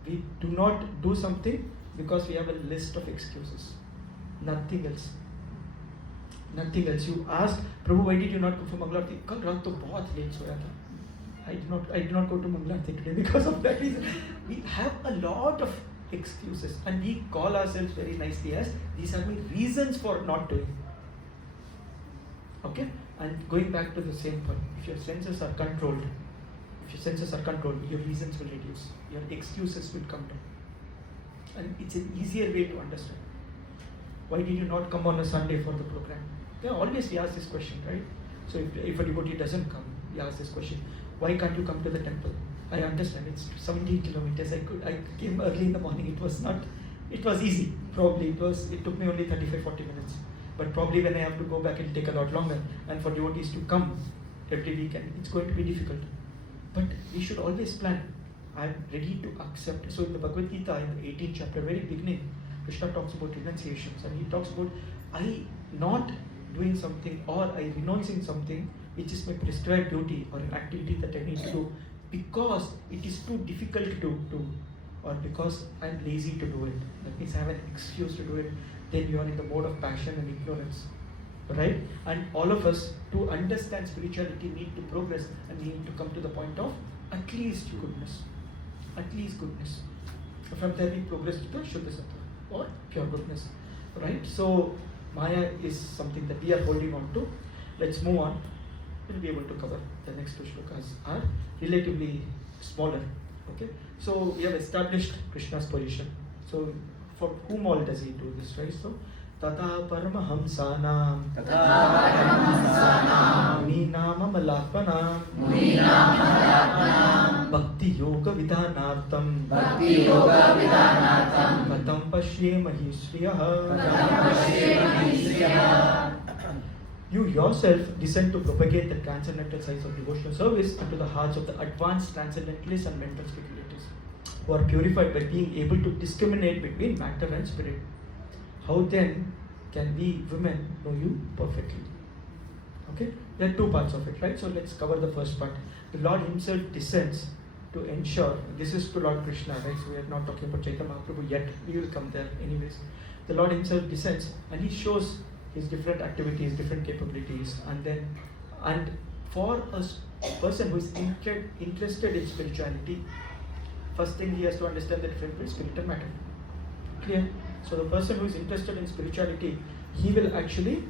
We do not do something because we have a list of excuses. Nothing else. Nothing else. You ask, Prabhu, why did you not go for Mangala Aarti? Kal raat to bahut late soya tha. I did not go to Mangala Aarti today because of that reason. We have a lot of excuses and we call ourselves very nicely as these are my reasons for not doing. Okay? And going back to the same point, if your senses are controlled, your reasons will reduce. Your excuses will come down. And it's an easier way to understand. Why did you not come on a Sunday for the program? Yeah, always we ask this question, right? So if a devotee doesn't come, we ask this question. Why can't you come to the temple? I understand it's 17 kilometers. I came early in the morning. It was easy. Probably it took me only 35-40 minutes. But probably when I have to go back, it'll take a lot longer. And for devotees to come every weekend, it's going to be difficult. But we should always plan. I'm ready to accept. So in the Bhagavad Gita, in the 18th chapter, very beginning, Krishna talks about renunciations. And he talks about I not doing something or I renouncing something which is my prescribed duty or an activity that I need to do because it is too difficult to do or because I'm lazy to do it. That means I have an excuse to do it. Then you are in the mode of passion and ignorance. Right? And all of us, to understand spirituality, need to progress and need to come to the point of at least goodness. At least goodness. From there we progress to the Shuddha Sattva or pure goodness. Right? So Maya is something that we are holding on to. Let's move on. We'll be able to cover the next two shlokas are relatively smaller. Okay, so we have established Krishna's position. So for whom all does he do this, right? So Tata Paramahamsanam Muninam Amalakpanam Bhakti Yoga Vidhanartam Katam Pashyemahi Shriyah. You yourself descend to propagate the transcendental sides of devotional service into the hearts of the advanced transcendentalists and mental speculators who are purified by being able to discriminate between matter and spirit. How then can we women know you perfectly? Okay, there are two parts of it, right? So let's cover the first part. The Lord himself descends to ensure, this is to Lord Krishna, right? So we are not talking about Chaitanya Mahaprabhu yet, we will come there anyways. The Lord himself descends and he shows his different activities, different capabilities, and for a person who is interested in spirituality, first thing he has to understand the difference between spirit and matter. Clear? So the person who is interested in spirituality, he will actually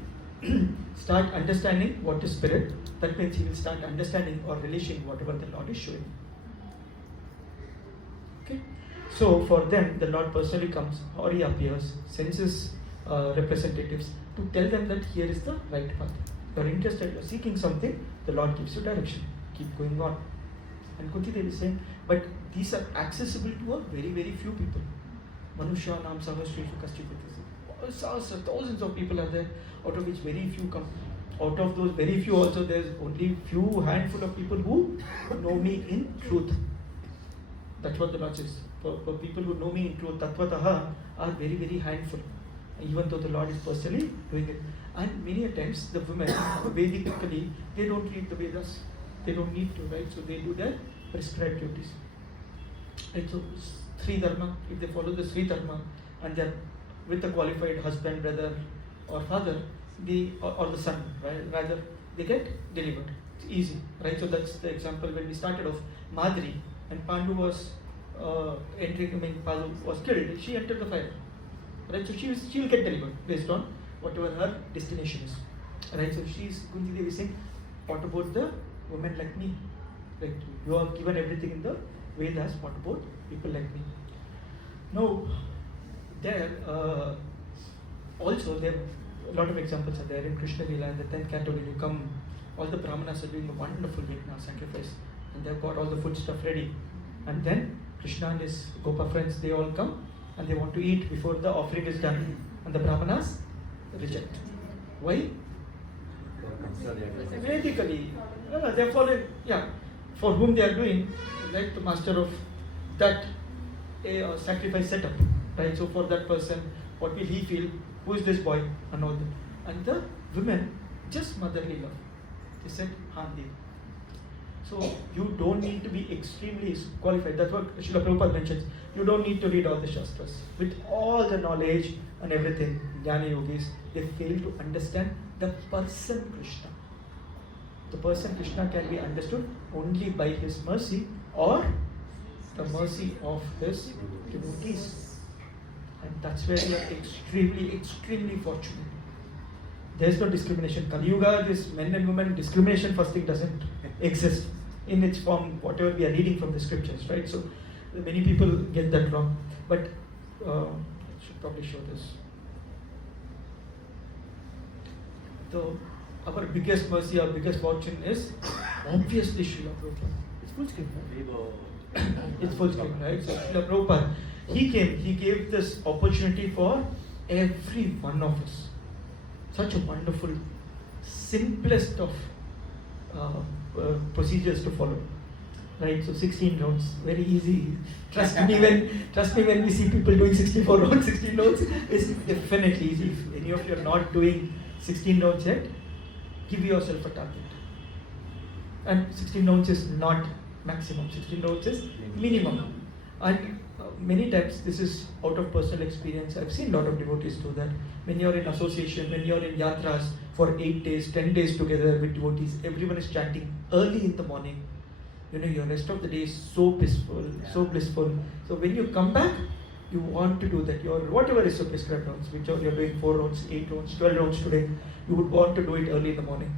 start understanding what is spirit. That means he will start understanding or relishing whatever the Lord is showing. Okay? So for them, the Lord personally comes or he appears, sends his representatives to tell them that here is the right path. You are interested, you are seeking something, the Lord gives you direction. Keep going on. And Kunti Devi is saying, but these are accessible to a very, very few people. Manusha Nam Samastri Kashti. Thousands of people are there, out of which very few come. Out of those very few also, there is only few handful of people who know me in truth. That's what the Lord says. For people who know me in truth, Tattvataha, are very, very handful. Even though the Lord is personally doing it. And many a times the women, Vedically, they don't read the Vedas. They don't need to, right? So they do their prescribed duties. Right? So Sri Dharma, if they follow the Sri Dharma and they're with a qualified husband, brother or father, or the son, right? Rather, they get delivered. It's easy, right? So that's the example when we started off. Madri, and Pandu was Pandu was killed, she entered the fire. Right? So she will get delivered based on whatever her destination is. Right? So Kunti Devi saying, what about the women like me? Right? You are given everything in the Vedas, what about people like me? Now, there also there a lot of examples are there in Krishna Lila. In the 10th canto, when you come, all the Brahmanas are doing a wonderful Yajna sacrifice, and they've got all the food stuff ready. And then Krishna and his Gopa friends, they all come and they want to eat before the offering is done, and the Brahmanas reject. Why? Vedically, they are following, for whom they are doing, like the master of that sacrifice setup, right? So for that person, what will he feel? Who is this boy? And all that. And the women, just motherly love. They said, Handi. So you don't need to be extremely qualified. That's what Srila Prabhupada mentions. You don't need to read all the Shastras. With all the knowledge and everything, Jnana Yogis, they fail to understand the person Krishna. The person Krishna can be understood only by his mercy or the mercy of his devotees. And that's where we are extremely, extremely fortunate. There's no discrimination. Kali Yuga, this men and women discrimination first thing doesn't exist in its form, whatever we are reading from the scriptures, right? So many people get that wrong. But I should probably show this. Our biggest mercy, our biggest fortune is obviously Srila Prabhupada. It's full screen, right? It's full screen, right? So Srila Prabhupada, he came, he gave this opportunity for every one of us. Such a wonderful, simplest of procedures to follow. Right, so 16 rounds, very easy. Trust me when we see people doing 64 rounds, 16 rounds, it's definitely easy. If any of you are not doing 16 rounds yet, give yourself a target. And 16 rounds is not maximum, 16 rounds is minimum. And many times this is out of personal experience. I've seen a lot of devotees do that. When you're in association, when you're in yatras for 8 days, 10 days together with devotees, everyone is chanting early in the morning. Your rest of the day is so peaceful, so blissful. So when you come back, you want to do that. Your whatever is your prescribed rounds, which you're doing 4 rounds, 8 rounds, 12 rounds today, you would want to do it early in the morning.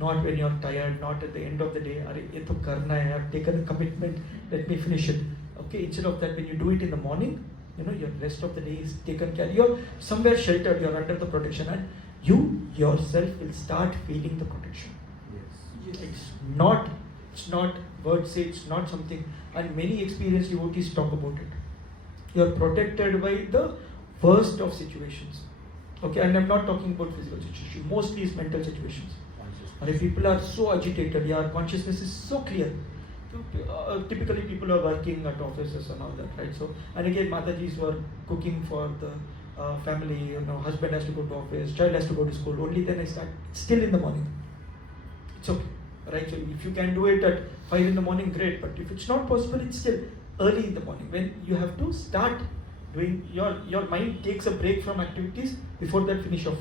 Not when you're tired, not at the end of the day. I've taken a commitment, let me finish it. Okay, instead of that, when you do it in the morning, your rest of the day is taken care of. You're somewhere sheltered, you're under the protection, and you yourself will start feeling the protection. Yes. It's not words say, it's not something, and many experienced devotees talk about it. You're protected by the worst of situations. Okay, and I'm not talking about physical situations, mostly it's mental situations. Or if people are so agitated, your consciousness is so clear. Typically people are working at offices and all that, right? So, and again, Matajis were cooking for the family, husband has to go to office, child has to go to school, only then I start, still in the morning. It's okay, right? So if you can do it at 5 in the morning, great, but if it's not possible, it's still early in the morning, when you have to start doing, your mind takes a break from activities, before that finish off.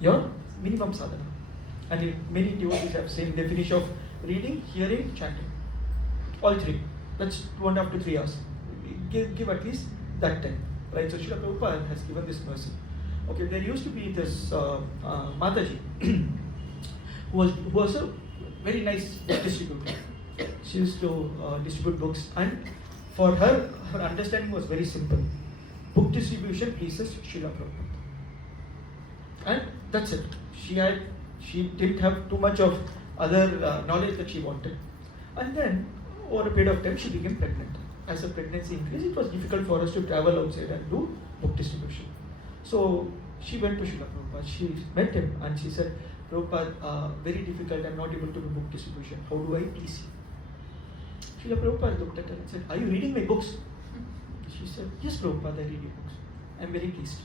your minimum sadhana. And many devotees have same definition of reading, hearing, chanting. All three. That's 2.5 to 3 hours. Give at least that time. Right? So Srila Prabhupada has given this mercy. Okay, there used to be this Mataji who was a very nice distributor. She used to distribute books, and for her understanding was very simple. Book distribution pleases Srila Prabhupada. And that's it. She didn't have too much of other knowledge that she wanted. And then over a period of time she became pregnant. As the pregnancy increased, it was difficult for us to travel outside and do book distribution. So she went to Srila Prabhupada. She met him and she said, Prabhupada, very difficult, I'm not able to do book distribution. How do I please you? Srila Prabhupada looked at her and said, are you reading my books? She said, yes Prabhupada, I read your books. I'm very pleased.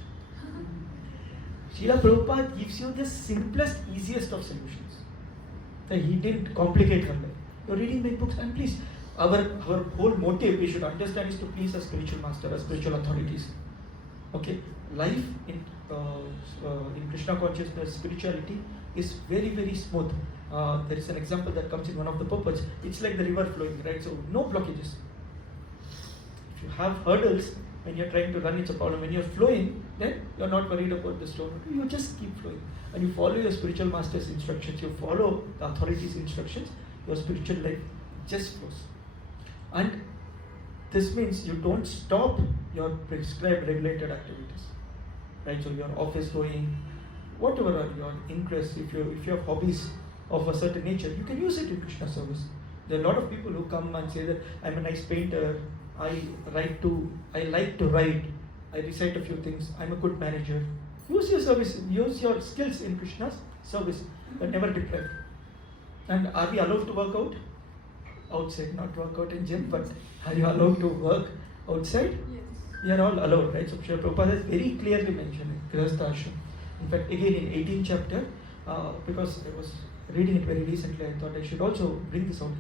Srila Prabhupada gives you the simplest, easiest of solutions. That he didn't complicate her life. You're reading my books, and please, our whole motive we should understand is to please a spiritual master, a spiritual authorities. Okay, life in Krishna consciousness, spirituality is very, very smooth. There is an example that comes in one of the purports. It's like the river flowing, right? So no blockages. If you have hurdles when you're trying to run, it's a problem. When you're flowing, then you're not worried about the storm. You just keep flowing, and you follow your spiritual master's instructions. You follow the authorities' instructions. Your spiritual life just flows. And this means you don't stop your prescribed regulated activities, right? So your office going, whatever are your interests, if you have hobbies of a certain nature, you can use it in Krishna service. There are a lot of people who come and say that I'm a nice painter, I like to write, I recite a few things, I'm a good manager. Use your service, use your skills in Krishna's service, but never deprived. And are we allowed to work out? Outside, not work out in gym, but are you allowed to work outside? Yes. We are all allowed, right? So Srila Prabhupada has very clearly mentioned it, Grihastha Ashram. In fact, again in 18th chapter, because I was reading it very recently, I thought I should also bring this out.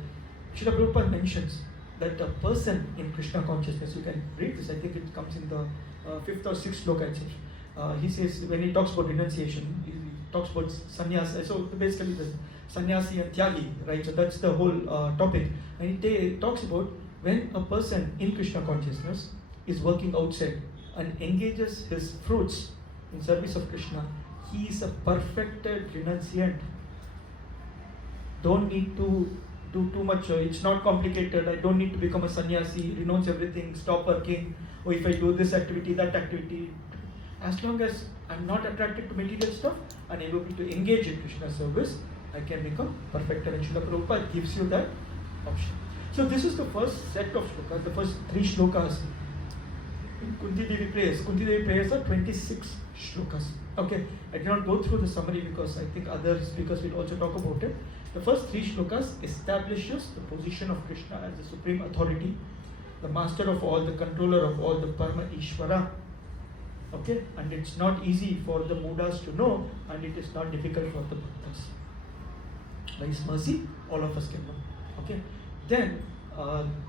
Srila Prabhupada mentions that a person in Krishna consciousness, you can read this, I think it comes in the 5th or 6th sloka itself. He says, when he talks about renunciation, he talks about sannyasa, so basically the sannyasi and tyagi, right? So that's the whole topic. And he talks about when a person in Krishna consciousness is working outside and engages his fruits in service of Krishna, he is a perfected renunciant. Don't need to do too much, it's not complicated. I don't need to become a sannyasi, renounce everything, stop working, or if I do this activity, that activity. As long as I'm not attracted to material stuff and able to engage in Krishna service, I can become perfected. And Srila Prabhupada gives you that option. So this is the first set of shlokas, the first 3 shlokas in Kunti Devi prayers. Kunti Devi prayers are 26 shlokas. Okay, I did not go through the summary because I think other speakers will also talk about it. The first 3 shlokas establishes the position of Krishna as the supreme authority, the master of all, the controller of all, the Parama Ishvara. Okay, and it's not easy for the Mudas to know, and it is not difficult for the Bhaktas. By His mercy, all of us can know. Okay, then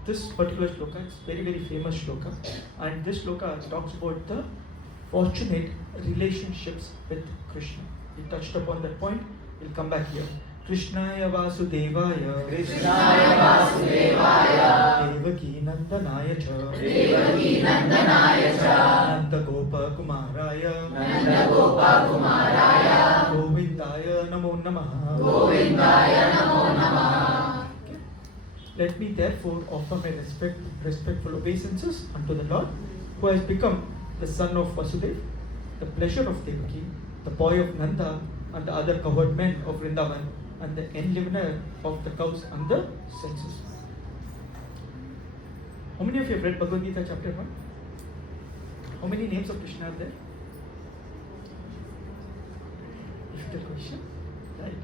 this particular shloka is very, very famous shloka, and this shloka talks about the fortunate relationships with Krishna. We touched upon that point. We'll come back here. Krishnaya Vasudevaya, Krishnaya Vasudevaya, Devaki Nandanaya Cha, Devaki Nandanaya Cha, Nanda Gopa Kumaraya, Nanda Gopa Kumaraya, Govindaya Namo Namaha, Govindaya Namo Namaha. Okay. Let me therefore offer my respectful obeisances unto the Lord, who has become the son of Vasudeva, the pleasure of Devaki, the boy of Nanda, and the other cowherd men of Vrindavan, and the enlivener of the cows and the senses. How many of you have read Bhagavad Gita chapter 1? How many names of Krishna are there? Difficult question, right?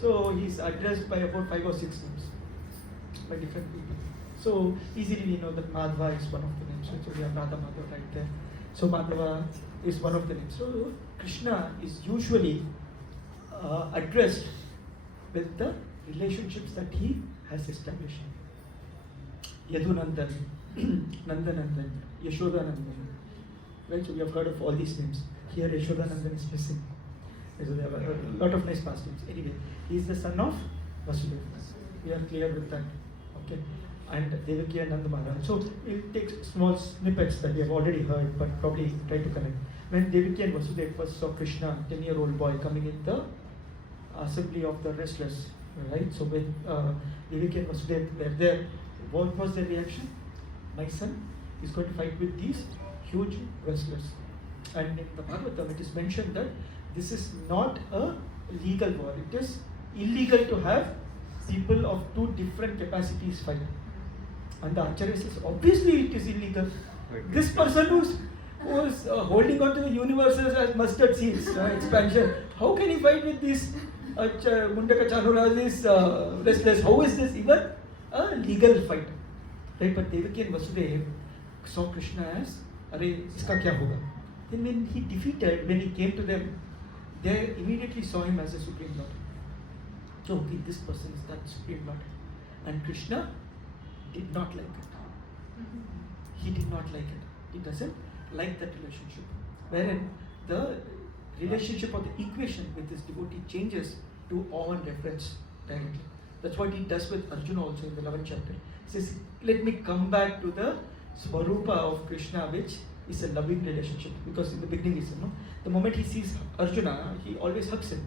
So he's addressed by about 5 or 6 names by different people. So easily we know that Madhava is one of the names. So we have Radha Madhava right there. So Madhava is one of the names. So Krishna is usually addressed with the relationships that he has established. Yadunandan, Nandanandan, Yashodanandan. Right, so we have heard of all these names. Here Yashodanandan is missing. So there are a lot of nice pastimes. Anyway, he is the son of Vasudeva. We are clear with that. Okay. And Devaki and Nanda Maharaj. So we'll take small snippets that we have already heard, but probably try to connect. When Devaki and Vasudeva first saw Krishna, 10-year-old boy, coming in the assembly of the restless, right? So when Devaki and Vasudeva were there, what was their reaction? My son is going to fight with these huge wrestlers. And in the Bhagavatam it is mentioned that this is not a legal war. It is illegal to have people of two different capacities fight. And the Acharya says, obviously it is illegal. This person who's holding on to the universes as mustard seeds, expansion, how can he fight with these Mundaka Chanura, these wrestlers? How is this even a legal fight? Right? But Devaki and Vasudeva saw Krishna as, Are, iska kya hoga? Then when he defeated, when he came to them, they immediately saw him as a Supreme Lord. So, okay, this person is that Supreme Lord. And Krishna did not like it. He did not like it. He doesn't like that relationship. Wherein the relationship or the equation with this devotee changes to awe and reverence directly. That's what he does with Arjuna also in the 11th chapter. He says, let me come back to the Swarupa of Krishna, which is a loving relationship. Because in the beginning, he said, no, the moment he sees Arjuna, he always hugs him.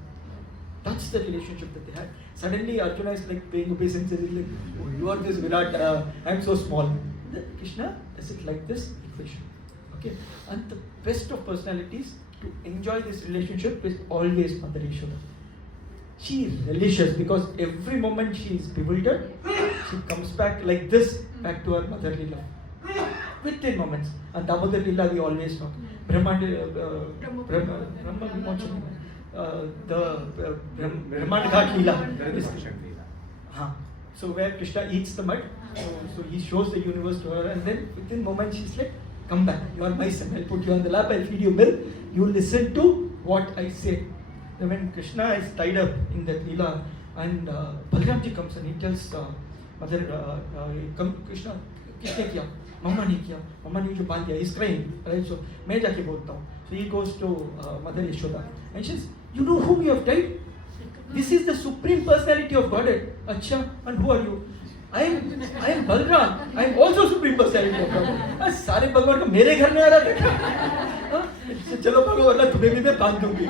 That's the relationship that they had. Suddenly Arjuna is like paying obeisance and he's like, oh, you are this Virat, I'm so small. Krishna doesn't like this equation. Okay? And the best of personalities to enjoy this relationship is always Mother Yashoda. She relishes because every moment she is bewildered, she comes back like this, back to her motherly love. Within moments. And Damodar Lila we always talk. Brahma Vimochan. The Brahmand Ghat Lila. So where Krishna eats the mud, so he shows the universe to her, and then within moments she's like, come back, you are my son, I'll put you on the lap, I'll feed you milk, you listen to what I say. And when Krishna is tied up in that Leela, and Balramji comes and he tells Mother, Krishna, किसने किया? Mama ने किया, Mama ने जो बांध दिया, he's crying, right? So मैं जाके बोलता हूँ. So he goes to Mother Yashoda, and she says, you know whom you have tied? This is the supreme personality of Godhead. Acha, and who are you? I am Balram. I am also supreme personality of Godhead. सारे भगवान को मेरे घर में आ रहा था. चलो भगवान तुम्हें भी मैं बांध दूँगी.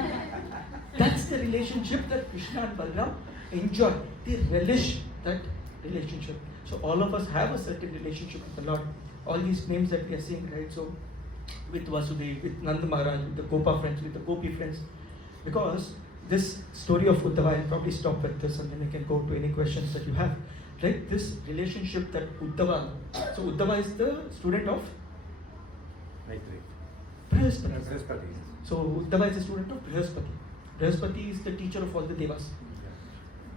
That's the relationship that Krishna and Balram enjoy. They relish that relationship. So all of us have a certain relationship with the Lord. All these names that we are seeing, right? So with Vasudeva, with Nanda Maharaj, with the Gopa friends, with the Gopi friends. Because this story of Uddhava, I'll probably stop with this and then we can go to any questions that you have. Right? This relationship that Uddhava, so Uddhava is the student of Brihaspati. So Uddhava is the student of Brihaspati. Brihaspati is the teacher of all the devas.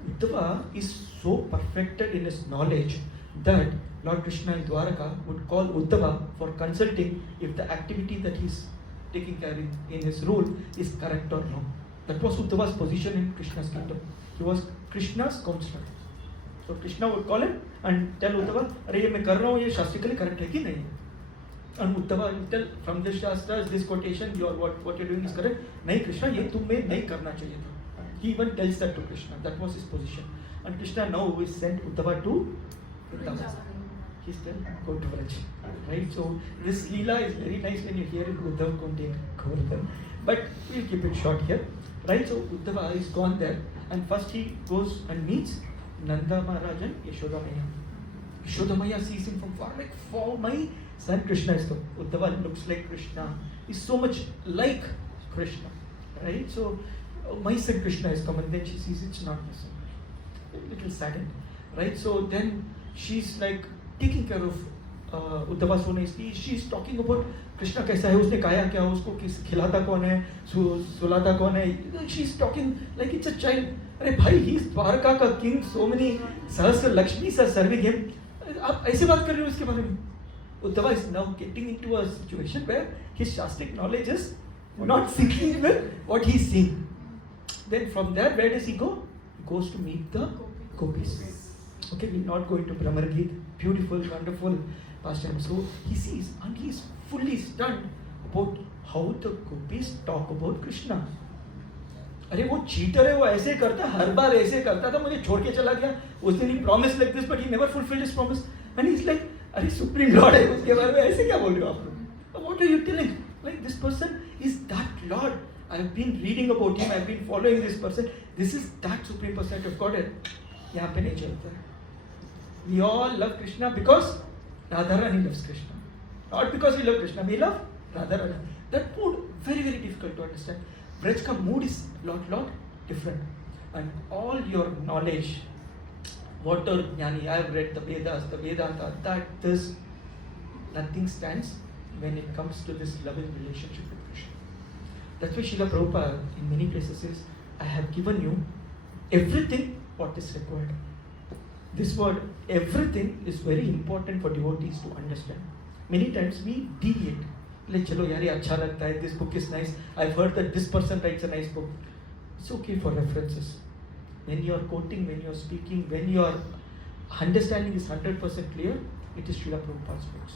Uddhava is so perfected in his knowledge that Lord Krishna in Dwaraka would call Uddhava for consulting if the activity that he's taking care in his rule is correct or wrong. That was Uddhava's position in Krishna's kingdom. He was Krishna's counselor. So Krishna would call him and tell Uddhava, "Arey, मैं कर रहा हूँ ये शास्त्रिकली correct है कि नहीं?" And Uddhava will tell, from this shastras, this quotation, what you're doing is correct. नहीं Krishna, ये तुम्हें नहीं करना चाहिए था. He even tells that to Krishna. That was his position. And Krishna now is sent Uddhava to Vrindavan. He's still go to Vraj. Right? So this Leela is very nice when you hear it, Uddhava Kunti Govardhan. But we'll keep it short here. Right? So Uddhava is gone there. And first he goes and meets Nanda Maharaj and Yashoda Maya. Yashoda Maya sees him from far, like, for my son Krishna is come. Uddhava looks like Krishna. He's so much like Krishna. Right? So my son Krishna has come, and then she sees it's not the son. A little saddened. Right? So then she's like taking care of Uddhava so nicely. She's talking about Krishna कैसा है, उसने खाया क्या, उसको किस खिलाता कौन है, सुलाता कौन है. She's talking like it's a child. अरे भाई, he's द्वारका का king, so many सहस्र Lakshmis are serving him. आप ऐसे बात कर रहे हो इसके बारे में? Uddhava is now getting into a situation where his shastric knowledge is not syncing with what he's seeing. Then from there, where does he go? He goes to meet the gopis. Okay, we're not going to Brahmar Geet. Beautiful, wonderful pastime. So he sees and he's fully stunned about how the gopis talk about Krishna. अरे वो cheater है, वो ऐसे करता है, हर बार ऐसे करता था, मुझे छोड़ के चला गया. उस दिन he promised like this, but he never fulfilled his promise. And he's like, अरे सुप्रीम लॉर्ड है, उसके बारे में ऐसे क्या बोल रहे हो आप लोग? What are you telling? Like this person is that Lord. I've been reading about him. I've been following this person. This is that supreme personality of Godhead. यहाँ पे नहीं चलता है. We all love Krishna because Radharani loves Krishna. Not because we love Krishna. We love Radharani. That mood very very difficult to understand. Braj ka mood is lot different, and all your knowledge, whatever jnani, I have read the Vedas, the Vedanta, that this, nothing stands when it comes to this loving relationship with Krishna. That's why Srila Prabhupada in many places says, I have given you everything what is required. This word everything is very important for devotees to understand. Many times we deviate. Like, chalo yaar, ye acha lagta hai, this book is nice. I've heard that this person writes a nice book. It's okay for references. When you are quoting, when you are speaking, when your understanding is 100% clear, it is Srila Prabhupada's books.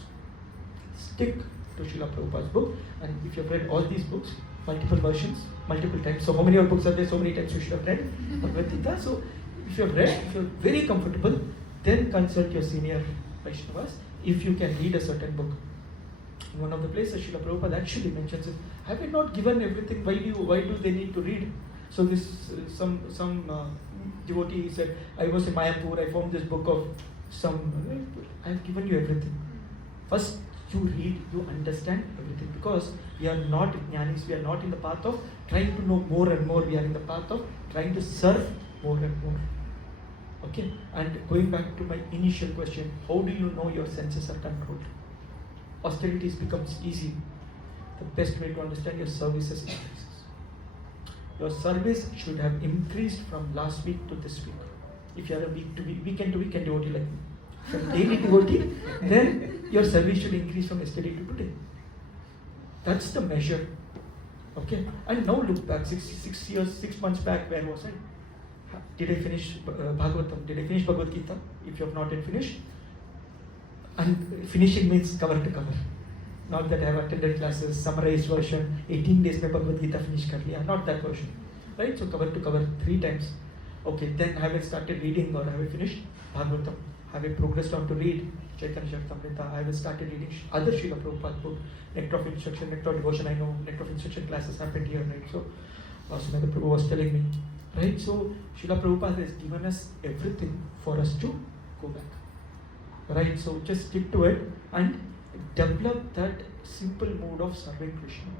Stick to Srila Prabhupada's book, and if you have read all these books, multiple versions, multiple times. So how many of books are there? So many times you should have read Bhagavad Gita. So if you have read, if you are very comfortable, then consult your senior Vaishnavas if you can read a certain book. In one of the places, Srila Prabhupada actually mentions it. Have I not given everything? Why do they need to read? So this some devotee said, I was in Mayapur, I found this book of some. I have given you everything. First, you read, you understand everything, because we are not jnanis, we are not in the path of trying to know more and more, we are in the path of trying to serve more and more. Okay, and going back to my initial question, how do you know your senses are controlled? Austerities becomes easy. The best way to understand your services increases. Your service should have increased from last week to this week. If you are a weekend to weekend devotee like me, from daily devotee, then your service should increase from yesterday to today. That's the measure. Okay, and now look back 6 months back, where was I? Did I finish Bhagavatam? Did I finish Bhagavad Gita? If you have not yet finished, and finishing means cover to cover. Not that I have attended classes, summarized version, 18 days mein Bhagavad Gita finish kar liya, not that version. Right? So cover to cover 3 times. Okay, then have I started reading, or have I finished Bhagavatam? Have I progressed on to read Chaitanya Charitamrita? I have started reading other Srila Prabhupada book, Nectar of Instruction, Nectar of Devotion. I know Nectar of Instruction classes happened here, right? So Sumedha Prabhu was telling me, right? So Srila Prabhupada has given us everything for us to go back. Right? So just stick to it and develop that simple mood of serving Krishna.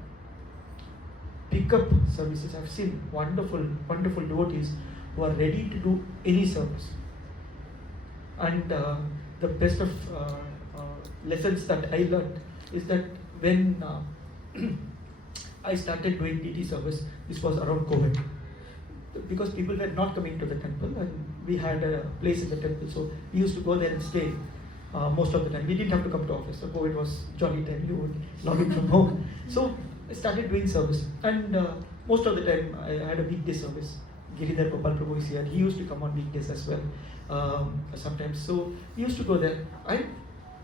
Pick up services. I've seen wonderful devotees who are ready to do any service. And the best of lessons that I learned is that when I started doing DT service, this was around COVID. Because people were not coming to the temple, and we had a place in the temple, so we used to go there and stay most of the time. We didn't have to come to office, so COVID was jolly time, you would log in from home. So I started doing service, and most of the time I had a weekday service. Giridhar Gopal Prabhu is here, he used to come on weekdays as well sometimes. So we used to go there, and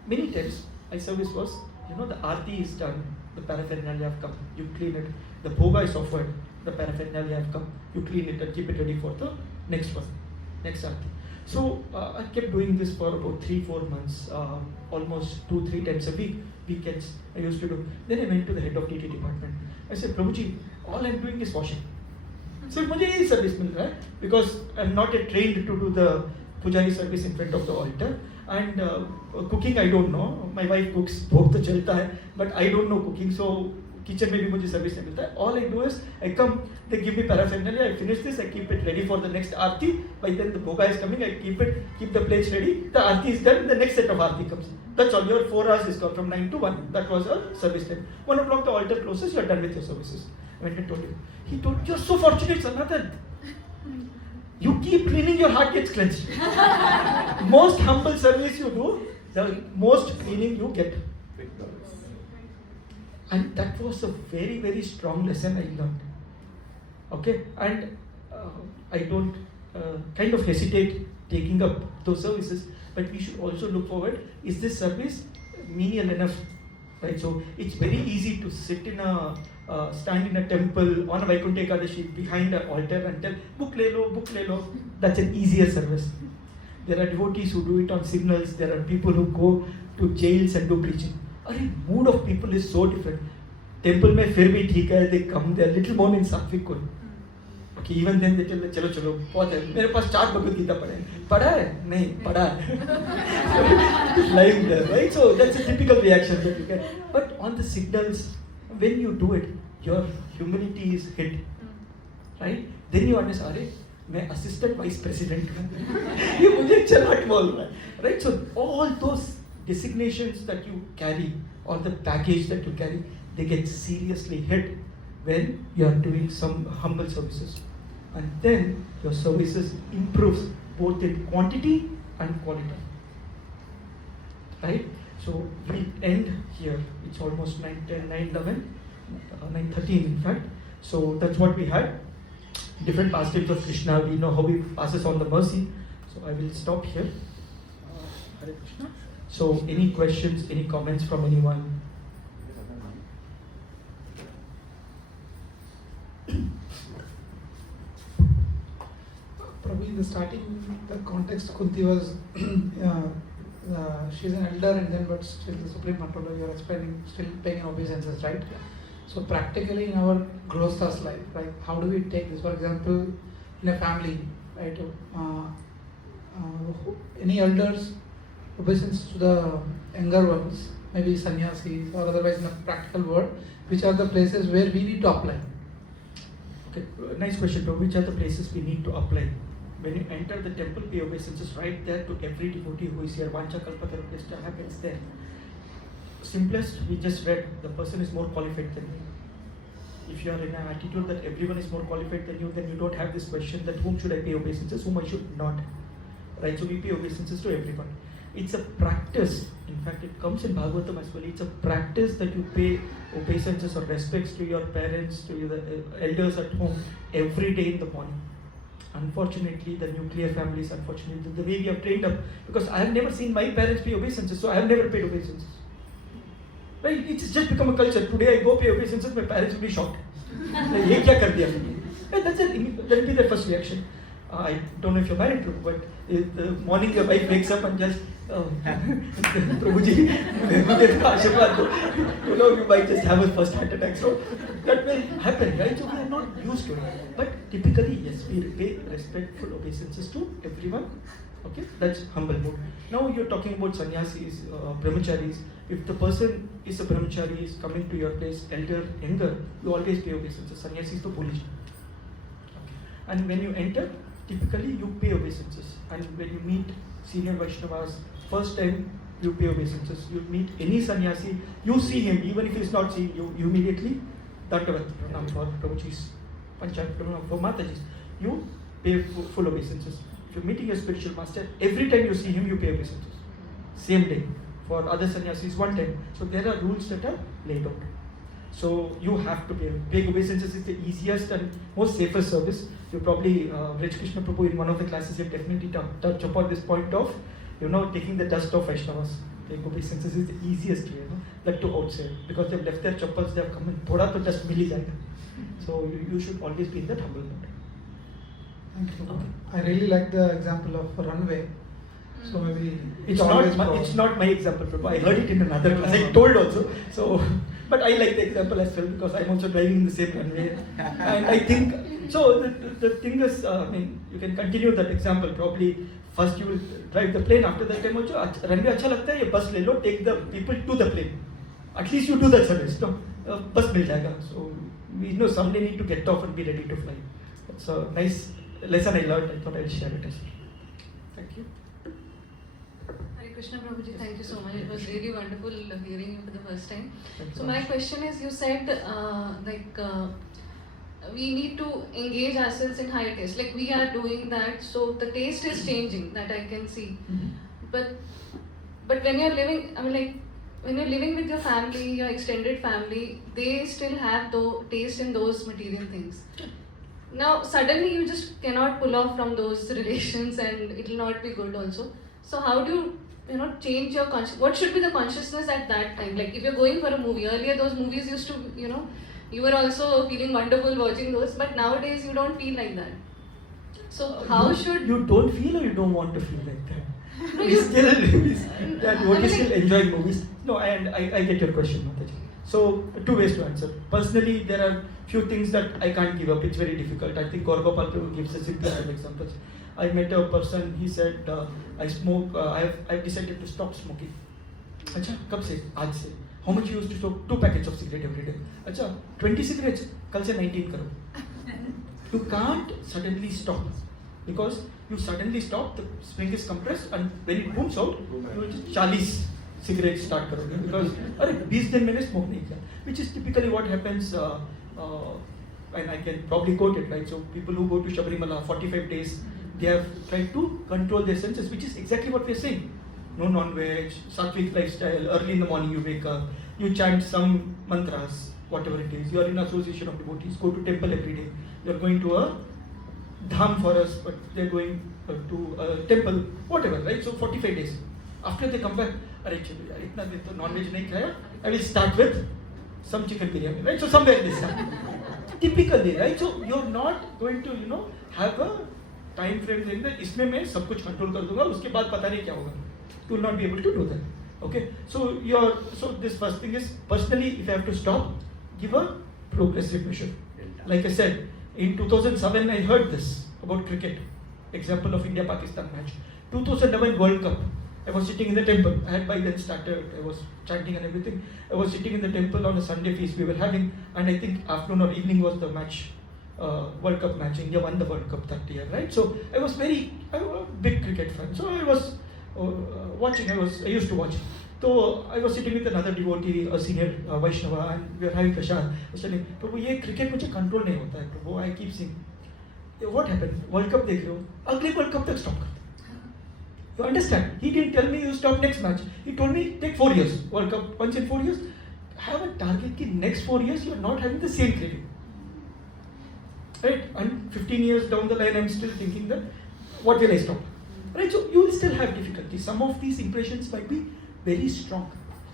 many times my service was, the aarti is done, the paraphernalia have come, you clean it, the bhoga is offered, the paraphernalia have come, you clean it and keep it ready for the next aarti. So I kept doing this for about 3-4 months, almost 2-3 times a week, weekends I used to do. Then I went to the head of DT department. I said, Prabhuji, all I'm doing is washing. So मुझे यही service मिल रहा है, because I'm not yet trained to do the pujari service in front of the altar, and cooking I don't know. My wife cooks, भोग तो चलता है, but I don't know cooking, so kitchen में भी मुझे service नहीं मिलता है. All I do is I come, they give me paraphernalia, I finish this, I keep it ready for the next aarti. By then the bhoga is coming, I keep the plates ready. The aarti is done, the next set of aarti comes. That's all. Your 4 hours is gone from 9 to 1. That was our service time. 1 o'clock the altar closes, you are done with your services. I went and told him. He told, you're so fortunate, Sanathan. You keep cleaning, your heart gets cleansed. Most humble service you do, the most cleaning you get. And that was a very, very strong lesson I learned. Okay, and I don't kind of hesitate taking up those services, but we should also look forward, is this service menial enough right? So it's very easy to sit in a stand in a temple on a Vaikuntha Ekadashi behind an altar and tell book le lo, book le lo. That's an easier service. There are devotees who do it on signals. There are people who go to jails and do preaching. The mood of people is so different. Temple mein fir bhi theek hai, they come, they are little more in sattvic code. Okay, even then they tell chalo chalo bahut hai, mere paas 4 Bhagavad Gita padha hai nahi padha hai. Lying there, right? So that's a typical reaction that you get. But on the signals, when you do it, your humility is hit, right? Then you understand, अरे मैं assistant vice president हूँ, ये मुझे चलाट बोल रहा है, right? So all those designations that you carry or the package that you carry, they get seriously hit when you are doing some humble services, and then your services improves both in quantity and quality, right? So we end here. It's almost 9:13 in fact. So that's what we had. Different pastimes of Krishna. We know how he passes on the mercy. So I will stop here. Hare Krishna. So any questions, any comments from anyone? Probably in the starting, the context Kunti was she's an elder and then but still the Supreme Controller, you are explaining, still paying obeisances, right? So practically in our grosthas life, right, how do we take this? For example, in a family, right, any elders obeisance to the younger ones, maybe sannyasis or otherwise in a practical word, which are the places where we need to apply? Okay, nice question. Bro. Which are the places we need to apply? When you enter the temple, pay obeisances right there to every devotee who is here. Vancha kalpatarupyascha happens there. Simplest, we just read, the person is more qualified than you. If you are in an attitude that everyone is more qualified than you, then you don't have this question that whom should I pay obeisances, whom I should not. Right? So we pay obeisances to everyone. It's a practice. In fact, it comes in Bhagavatam as well. It's a practice that you pay obeisances or respects to your parents, to the elders at home every day in the morning. Unfortunately, the nuclear families, unfortunately, the way we have trained up, because I have never seen my parents pay obeisances, so I have never paid obeisances. Right? It's just become a culture. Today I go pay obeisances, my parents will be shocked. Like, ye kya kar diya? Right, that's it. That will be the first reaction. I don't know if you're married to, but the morning your wife wakes up and just, Prabhuji, you might just have a first heart attack. So that will happen, right? So we are not used to it. But typically, yes, we pay respectful obeisances to everyone. Okay, that's humble mode. Now you're talking about sannyasis, brahmacharis. If the person is a brahmachari, is coming to your place, elder, younger, you always pay obeisances. Sannyasis to police. Okay. And when you enter, typically you pay obeisances. And when you meet senior Vaishnavas, first time you pay obeisances. You meet any sannyasi, you see him, even if he's not seeing you, you immediately Dandavat Pranam for Prabhuji's, Panchayat Pranam for Mataji's. You pay full obeisances. If you're meeting a spiritual master, every time you see him, you pay obeisances. Same day. For other sannyasis, one time. So there are rules that are laid out. So you have to pay. Paying obeisances is the easiest and most safest service. You probably, Rich Krishna Prabhu in one of the classes, have definitely touched upon this point of, taking the dust of Vaishnavas. Paying obeisances is the easiest way, that to outside. Because they've left their chappals, they have come in. Thoda to dust mili jayega. So you should always be in that humble mode. Thank you. Okay. I really like the example of runway. So maybe It's not my example, Prabhu. I heard it in another class. I told also. So, but I like the example as well because I'm also driving in the same runway. And I think, so the thing is, you can continue that example. Probably first you will drive the plane, after that time also, runway acha lagta hai, ye bus le lo, take the people to the plane. At least you do that service. No, bus mil jayega. So we know someday need to get off and be ready to fly. It's a nice lesson I learned. I thought I'll share it as well. Thank you. Krishna Prabhuji, thank you so much. It was really wonderful hearing you for the first time. So my much. question is, you said we need to engage ourselves in higher taste. Like we are doing that, so the taste is changing. That I can see. But when you're living, when you're living with your family, your extended family, they still have taste in those material things. Now suddenly you just cannot pull off from those relations, and it will not be good also. So how do you change your what should be the consciousness at that time? Like if you're going for a movie, earlier those movies used to, you were also feeling wonderful watching those, but nowadays you don't feel like that. So how should you don't feel, or you don't want to feel like that? No, We you- still that I what mean, you still like- enjoy movies. No, and I get your question, Mataji. So two ways to answer. Personally, there are few things that I can't give up. It's very difficult. I think Gorgopal Prabhu gives a simple example. I met a person. He said, "I smoke. I've decided to stop smoking." अच्छा कब से? आज से. How much you used to smoke? 2 packets of cigarette every day. अच्छा 20 cigarettes. कल से 19 करो. You can't suddenly stop because you suddenly stop. The spring is compressed, and when it booms out, you will just 40 cigarettes start करोगे because अरे 20 दिन मैंने smoke नहीं किया. Which is typically what happens. And I can probably quote it, right? So people who go to Shabrimala 45 days, they have tried to control their senses, which is exactly what we're saying. No non-veg, sattvic lifestyle, early in the morning you wake up, you chant some mantras, whatever it is. You are in association of devotees, go to temple every day. You are going to a dham for us, but they're going to a temple, whatever, right? So 45 days. After they come back, अरे चलो यार इतना दिन तो non-veg नहीं खाया, I will start with some chicken biryani, right? So somewhere this time. Typically, right? So you're not going to, have a time frame saying that इसमें मैं सब कुछ control कर दूंगा, उसके बाद पता नहीं क्या होगा. You will not be able to do that. Okay? So this first thing is, personally, if I have to stop, give a progressive measure. Like I said, in 2007 I heard this about cricket. Example of India-Pakistan match. 2011 World Cup. I was sitting in the temple. I had by then started, I was chanting and everything. I was sitting in the temple on a Sunday feast we were having, and I think afternoon or evening was the match, World Cup match. India won the World Cup that year, right? So I was a big cricket fan. So I was watching, I used to watch. So I was sitting with another devotee, a senior Vaishnava, and we were having prasad. I was telling, Prabhu, ये cricket मुझे control नहीं होता है, Prabhu. I keep saying, what happened? World Cup देख रहे हो, अगले World Cup तक stop कर. You understand? He didn't tell me you stop next match. He told me take 4 years. World Cup once in 4 years. Have a target कि next 4 years you are not having the same craving. Right? And 15 years down the line, I'm still thinking that what will I stop? Right? So you will still have difficulty. Some of these impressions might be very strong.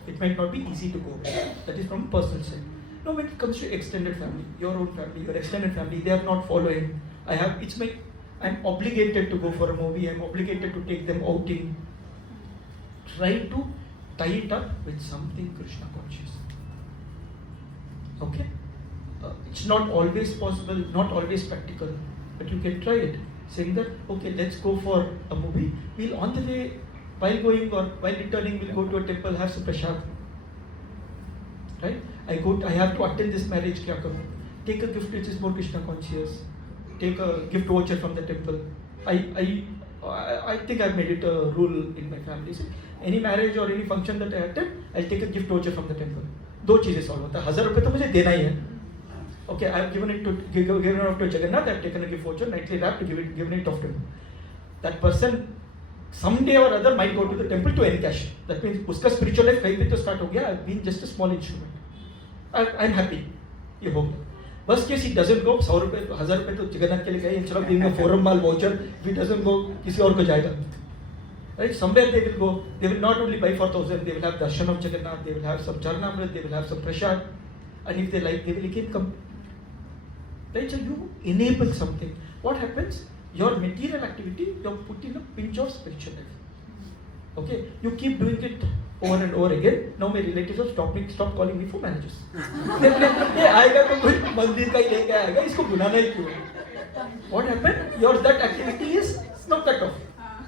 It might not be easy to go with. That is from personal side. Now when it comes to extended family, your own family, your extended family, they are not following. I'm obligated to go for a movie, I'm obligated to take them outing. Try to tie it up with something Krishna conscious. Okay? It's not always possible, not always practical, but you can try it. Saying that, okay, let's go for a movie. We'll on the way, while going or while returning, we'll go to a temple, have some prasad. Right? I have to attend this marriage, kya karu? Take a gift which is more Krishna conscious. Take a gift voucher from the temple. I think I've made it a rule in my family. So any marriage or any function that I attend, I'll take a gift voucher from the temple. 2 चीजें solve होता है. 1000 रुपए तो मुझे देना ही है. Okay, I've given it off to Jagannath. I've taken a gift voucher, nicely wrapped, given it off to him. That person someday or other might go to the temple to encash. That means उसका spiritual life कहीं पे तो start हो गया. I've been just a small instrument. I'm happy. ये हो गया. Worst case, he doesn't go. 100 रुपए, 1000 रुपए तो जगन्नाथ के लिए गए. Instead of giving a forum mall voucher, if he doesn't go, किसी और को जाएगा. Right? Somewhere they will go. They will not only buy for 1000. They will have darshan of Jagannath. They will have some charnamrit. They will have some prasad. And if they like, they will again come. Right? So you enable something. What happens? Your material activity, you put in a pinch of spiritual life. Okay? You keep doing it over and over again. Now my relatives have stop calling me for marriages. ये आएगा तो कोई मंदिर का ही लेके आएगा, इसको बुलाना ही क्यों? What happened? That activity is not cut off.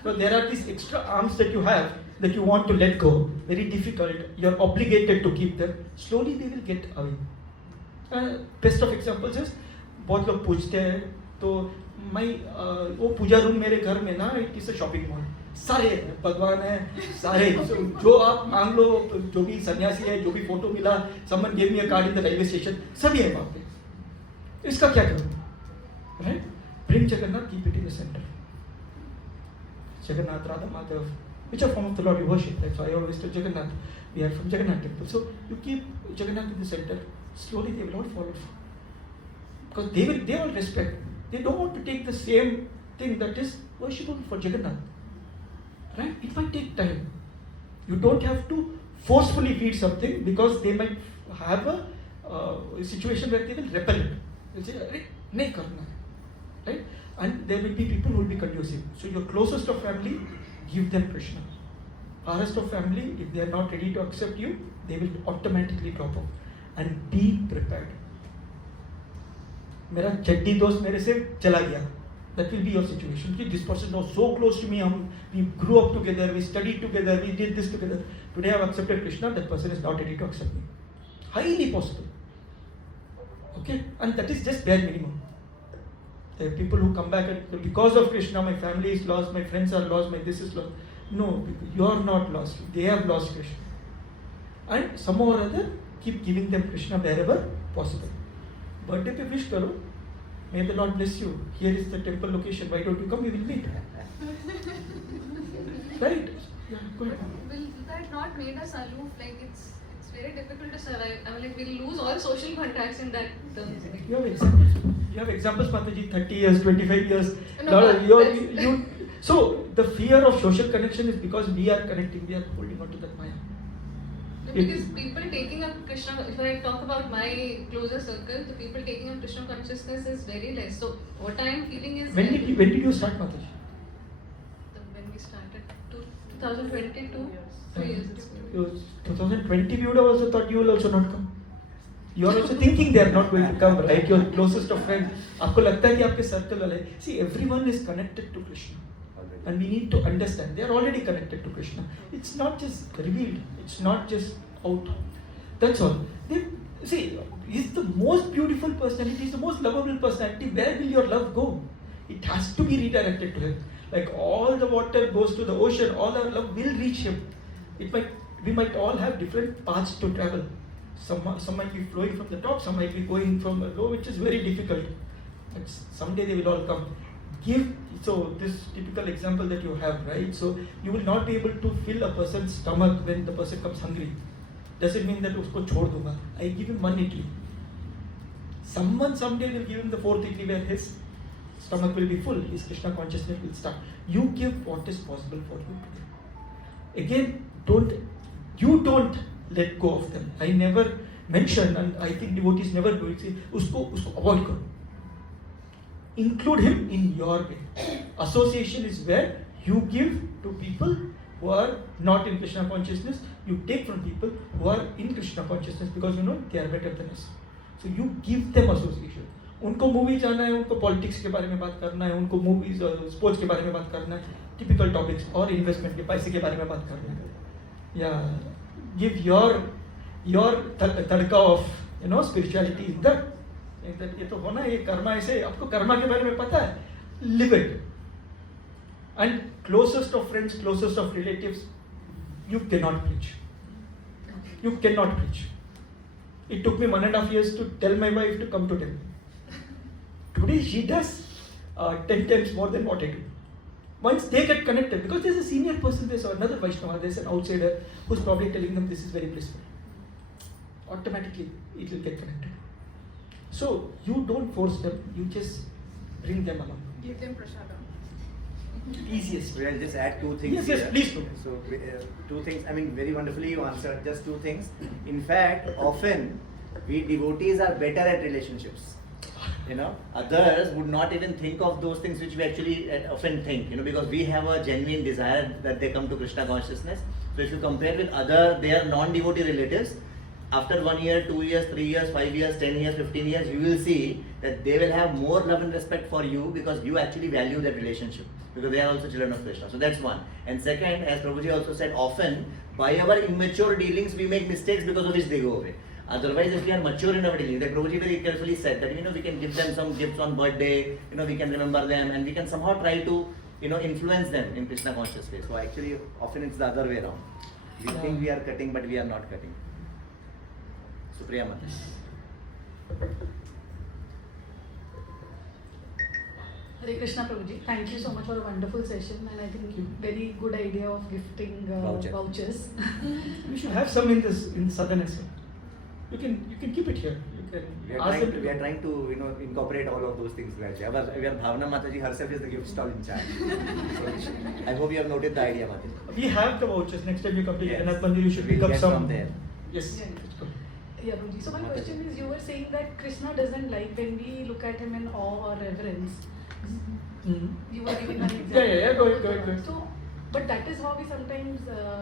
So there are these extra arms that you have that you want to let go. Very difficult. You're obligated to keep them. Slowly they will get away. Best of examples is बहुत लोग पूछते हैं तो वो पूजा room मेरे घर में ना it is a shopping mall. सारे भगवान है, सारे जो आप मांग लो, जो भी सन्यासी है, जो भी फोटो मिला, someone gave me a card in the railway station, सभी है वहाँ पे. इसका क्या करूँ? Right? Bring Jagannath, keep it in the centre. Jagannath, Radha Madhav, which are form of the Lord you worship. That's why I always tell Jagannath, we are from Jagannath temple. So you keep Jagannath in the center. Slowly they will all follow. Because they all respect. They don't want to take the same thing that is worshipable for Jagannath. Right? It might take time. You don't have to forcefully feed something because they might have a situation where they will repel it. They'll say, "Arey, nahi karna hai," right? And there will be people who will be conducive. So your closest of family, give them Krishna. Farthest of family, if they are not ready to accept you, they will automatically drop off. And be prepared. मेरा चड्डी दोस्त मेरे से चला गया. That will be your situation. This person was so close to me. We grew up together. We studied together. We did this together. Today I have accepted Krishna. That person is not ready to accept me. Highly possible. Okay, and that is just bare minimum. There are people who come back and because of Krishna, my family is lost, my friends are lost, my this is lost. No, you are not lost. They have lost Krishna. And somehow or other, keep giving them Krishna wherever possible. Birthday pe wish karo. May the Lord bless you. Here is the temple location. Why don't you come? We will meet. Right? Yeah, go ahead. Will that not make us aloof? Like it's very difficult to survive. I mean, like we'll lose all social contacts in that terms. You have examples. You have examples, Mataji. 30 years, 25 years. No, So the fear of social connection is because we are connecting. We are holding on to that Maya. Because people taking up Krishna, if I talk about my closer circle, the people taking up Krishna consciousness is very less. So what I am feeling is When did you start, Mataji? when we started 2022, 3 years ago. 2020, we would have also thought you will also not come. You are also thinking they are not going to come, right? Your closest of friends. आपको लगता है कि आपके circle वाले. See, everyone is connected to Krishna. And we need to understand, they are already connected to Krishna. It's not just revealed, it's not just out. That's all. See, he's the most beautiful personality, he's the most lovable personality. Where will your love go? It has to be redirected to him. Like all the water goes to the ocean, all our love will reach him. We might all have different paths to travel. Some might be flowing from the top, some might be going from the low, which is very difficult. But someday they will all come. So this typical example that you have, right? So you will not be able to fill a person's stomach when the person comes hungry. Doesn't mean that usko chhod dunga. I give him one idli. Someone someday will give him the fourth idli where his stomach will be full, his Krishna consciousness will start. You give what is possible for you today. Again, don't let go of them. I never mention, and I think devotees never do it. Say, usko avoid karo. Include him in your way. Association is where you give to people who are not in Krishna consciousness. You take from people who are in Krishna consciousness because you know they are better than us. So you give them association. उनको movie जाना है, उनको politics के बारे में बात करना है, उनको मूवीज और स्पोर्ट्स के बारे में बात करना है, टिपिकल टॉपिक्स और इन्वेस्टमेंट के पैसे के बारे में बात करना है. या give your tadka of spirituality is that. ये तो होना, ये कर्मा ऐसे. आपको कर्मा के बारे में पता है, live it. And closest of friends, closest of relatives, you cannot preach. You cannot preach. It took me 1.5 years to tell my wife to come to temple. Today she does 10 times more than what I do. Once they get connected, because there's a senior person, there's another Vaishnava, there's an outsider who's probably telling them this is very blissful. Automatically it will get connected. So you don't force them, you just bring them along. Give them prasada. Easiest. Well, I'll just add two things. Yes, here. please do. So, two things. I mean, very wonderfully you answered. Just two things. In fact, often we devotees are better at relationships. Others would not even think of those things which we actually often think. Because we have a genuine desire that they come to Krishna consciousness. So, if you compare with their non-devotee relatives, after 1 year, 2 years, 3 years, 5 years, 10 years, 15 years, you will see that they will have more love and respect for you because you actually value that relationship. Because they are also children of Krishna. So that's one. And second, as Prabhuji also said, often by our immature dealings, we make mistakes because of which they go away. Otherwise, if we are mature in our dealings, like Prabhuji very carefully said that we can give them some gifts on birthday, we can remember them, and we can somehow try to influence them in Krishna conscious way. So actually, often it's the other way around. We think we are cutting, but we are not cutting. Supriya Mata. Hare Krishna Prabhuji, thank you so much for a wonderful session, and I think very good idea of gifting vouchers. We should have some in southern as well. you can keep it here. You can We are, ask trying them to, we are trying to incorporate all of those things gradually. Our Bhavna Mataji herself is the gift stall in charge. So I hope you have noted the idea, Mataji. We have the vouchers. Next time you come to Yes. Jagannath Mandir, you should We'll pick up get some. from there. Yes. Yeah. Let's go. Yeah, Guruji. So my Mataji. question is, you were saying that Krishna doesn't like when we look at him in awe or reverence. You were giving an example. Yeah. Go ahead. So, but that is how we sometimes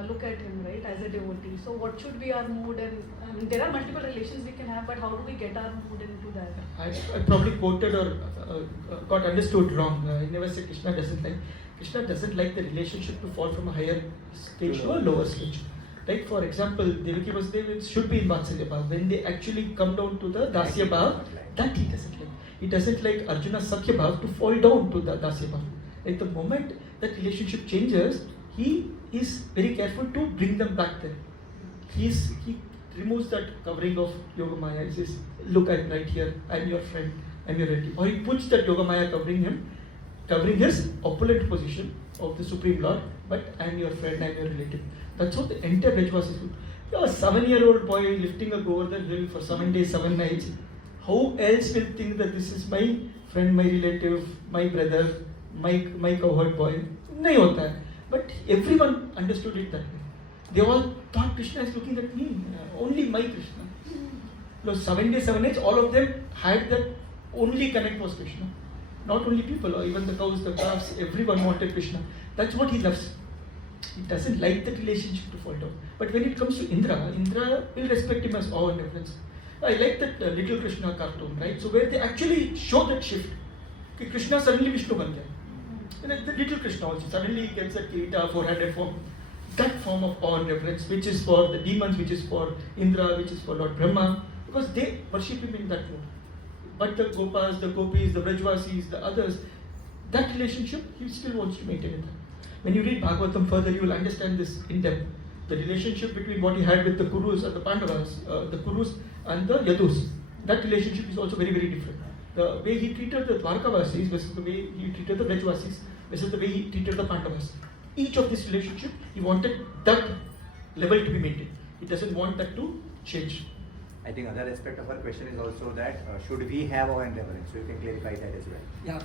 look at him, right, as a devotee. So what should be our mood? And I mean, there are multiple relations we can have, but how do we get our mood into that? I probably quoted or got understood wrong. I never said Krishna doesn't like. Krishna doesn't like the relationship to fall from a higher stage to a lower stage. Like for example, Devaki Vasudeva should be in Vatsalya Bhav. When they actually come down to the Dasya Bhav, that he doesn't like. He doesn't like Arjuna Sakhya Bhav to fall down to the Dasya Bhav. Like the moment that relationship changes, he is very careful to bring them back there. He removes that covering of Yogamaya. He says, look, I'm right here, I'm your friend, I'm your relative. Or he puts that Yogamaya covering his opulent position of the Supreme Lord, but I'm your friend, I'm your relative. That's how the entire Brajvasis would. A 7-year-old boy lifting a Govardhan hill for 7 days, 7 nights. How else will think that this is my friend, my relative, my brother, my cowherd boy? Nahi hota hai. But everyone understood it that way. They all thought Krishna is looking at me, only my Krishna. Because 7 days, 7 nights, all of them had that only connect was Krishna. Not only people, or even the cows, the calves, everyone wanted Krishna. That's what he loves. He doesn't like the relationship to fall down. But when it comes to Indra will respect him as awe and reverence. I like that Little Krishna cartoon, right? So where they actually show that shift. Okay, Krishna suddenly Vishnu ban gaya. And the Little Krishna also suddenly gets a kirita, 400 form. That form of awe and reverence, which is for the demons, which is for Indra, which is for Lord Brahma, because they worship him in that mode. But the Gopas, the Gopis, the Brajvasis, the others, that relationship he still wants to maintain with them. When you read Bhagavatam further, you will understand this in depth. The relationship between what he had with the Kurus and the Pandavas, the Kurus and the Yadus, that relationship is also very, very different. The way he treated the Dwarkavasis versus the way he treated the Brajvasis versus the way he treated the Pandavas. Each of this relationship, he wanted that level to be maintained. He doesn't want that to change. I think another aspect of our question is also that should we have awe and reverence? So you can clarify that as well.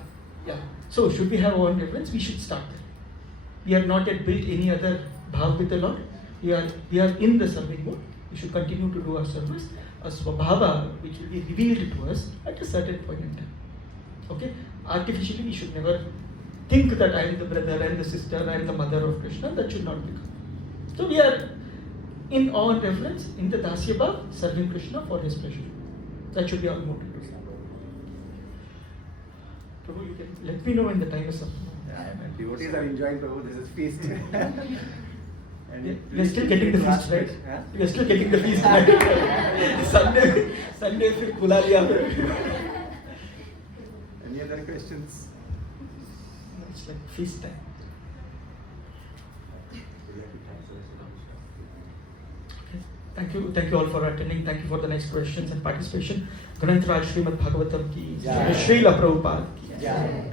Yeah. So should we have awe and reverence? We should start there. We have not yet built any other bhav with the Lord. We are in the serving mode. We should continue to do our service. A swabhava which will be revealed to us at a certain point in time. Okay? Artificially, we should never think that I am the brother, I am the sister, I am the mother of Krishna. That should not become. So we are in awe and reverence in the Dasya Bhav, serving Krishna for his pleasure. That should be our motive. Prabhu, you can let me know when the time is up. Devotees are enjoying Prabhu, this is feast. We are still getting the feast, right? Huh? We are still getting the feast, right? Sunday फिर बुला लिया Any other questions? It's like feast time. Okay. Thank you all for attending. Thank you for the nice questions and participation. Granth Raj Srimad Bhagavatam ki Jai. Srila Prabhupada ki Jai.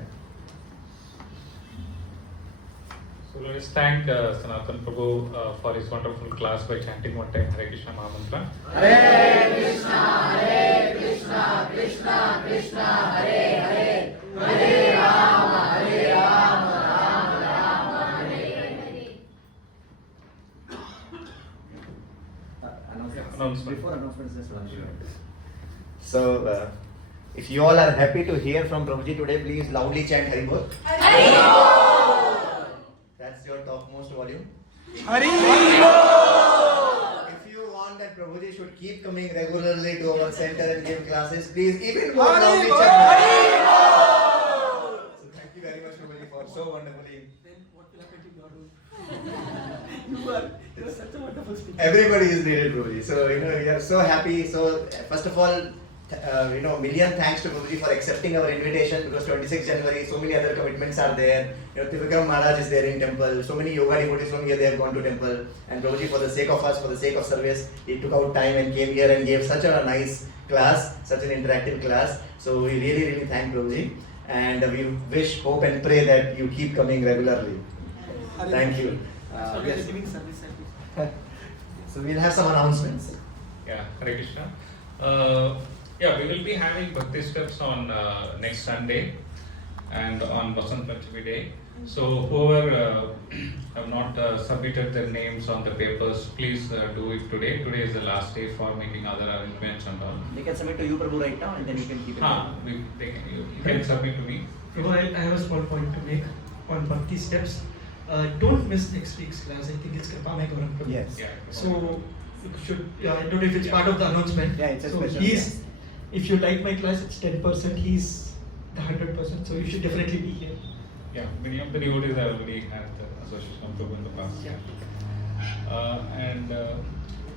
So let us thank Sanatan Prabhu for his wonderful class by chanting one time Hare Krishna Mahamantra. Hare Krishna, Krishna Krishna, Hare Hare, Hare Rama, Rama Rama, Hare Hare. Announcement. Before announcements, just one thing. So, if you all are happy to hear from Prabhuji today, please loudly chant Hari Bol. Hari Bol. That's your topmost volume. Hari If you want that Prabhuji should keep coming regularly to our center and give classes, please even more loudly chant Hari Bol. So thank you very much Prabhuji for so wonderfully. Then what will happen to God? You are such a wonderful speaker. Everybody is needed, Prabhuji. So, we are so happy. So, first of all, million thanks to Prabhuji for accepting our invitation because 26 January, so many other commitments are there. Trivikram Maharaj is there in temple. So many yoga devotees from here, they have gone to temple. And Prabhuji, for the sake of us, for the sake of service, he took out time and came here and gave such a nice class, such an interactive class. So, we really, really thank Prabhuji. And we wish, hope and pray that you keep coming regularly. Thank you. So we are Yes. giving service. So we'll have some announcements. Yeah, Hare Krishna. Yeah, we will be having Bhakti Steps on next Sunday and on Vasant Panchami day. So whoever have not submitted their names on the papers, please do it today. Today is the last day for making other arrangements and all. They can submit to you, Prabhu, right now, and then you can keep it. You can submit to me. Prabhu, I have a small point to make on Bhakti Steps. Don't miss next week's class. I think it's Kripamay Gauram Prabhu. Yes. Yeah. So you should. Yeah, I don't know if it's part of the announcement. Yeah, it's a so special. he's. If you like my class, it's 10%. He's the 100%. So you should definitely be here. Yeah, many of the devotees have already had the association of Prabhu in the past. Yeah.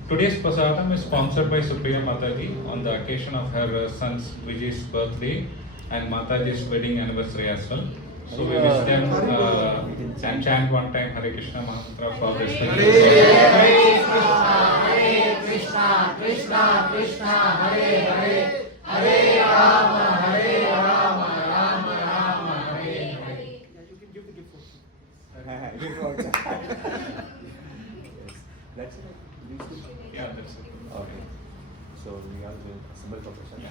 Today's prasadam is sponsored by Supriya Mataji on the occasion of her son's Vijay's birthday and Mataji's wedding anniversary as well. So we wish them and chant one time Hare Krishna mantra for this. Hare Krishna, Krishna Krishna, Hare Hare, Hare Rama, Hare Rama, Rama Rama, Hare Hare. Yeah, you can give the gift also. That's it. Yeah, that's it. Okay. So we are the symbol for Prasad. Yeah.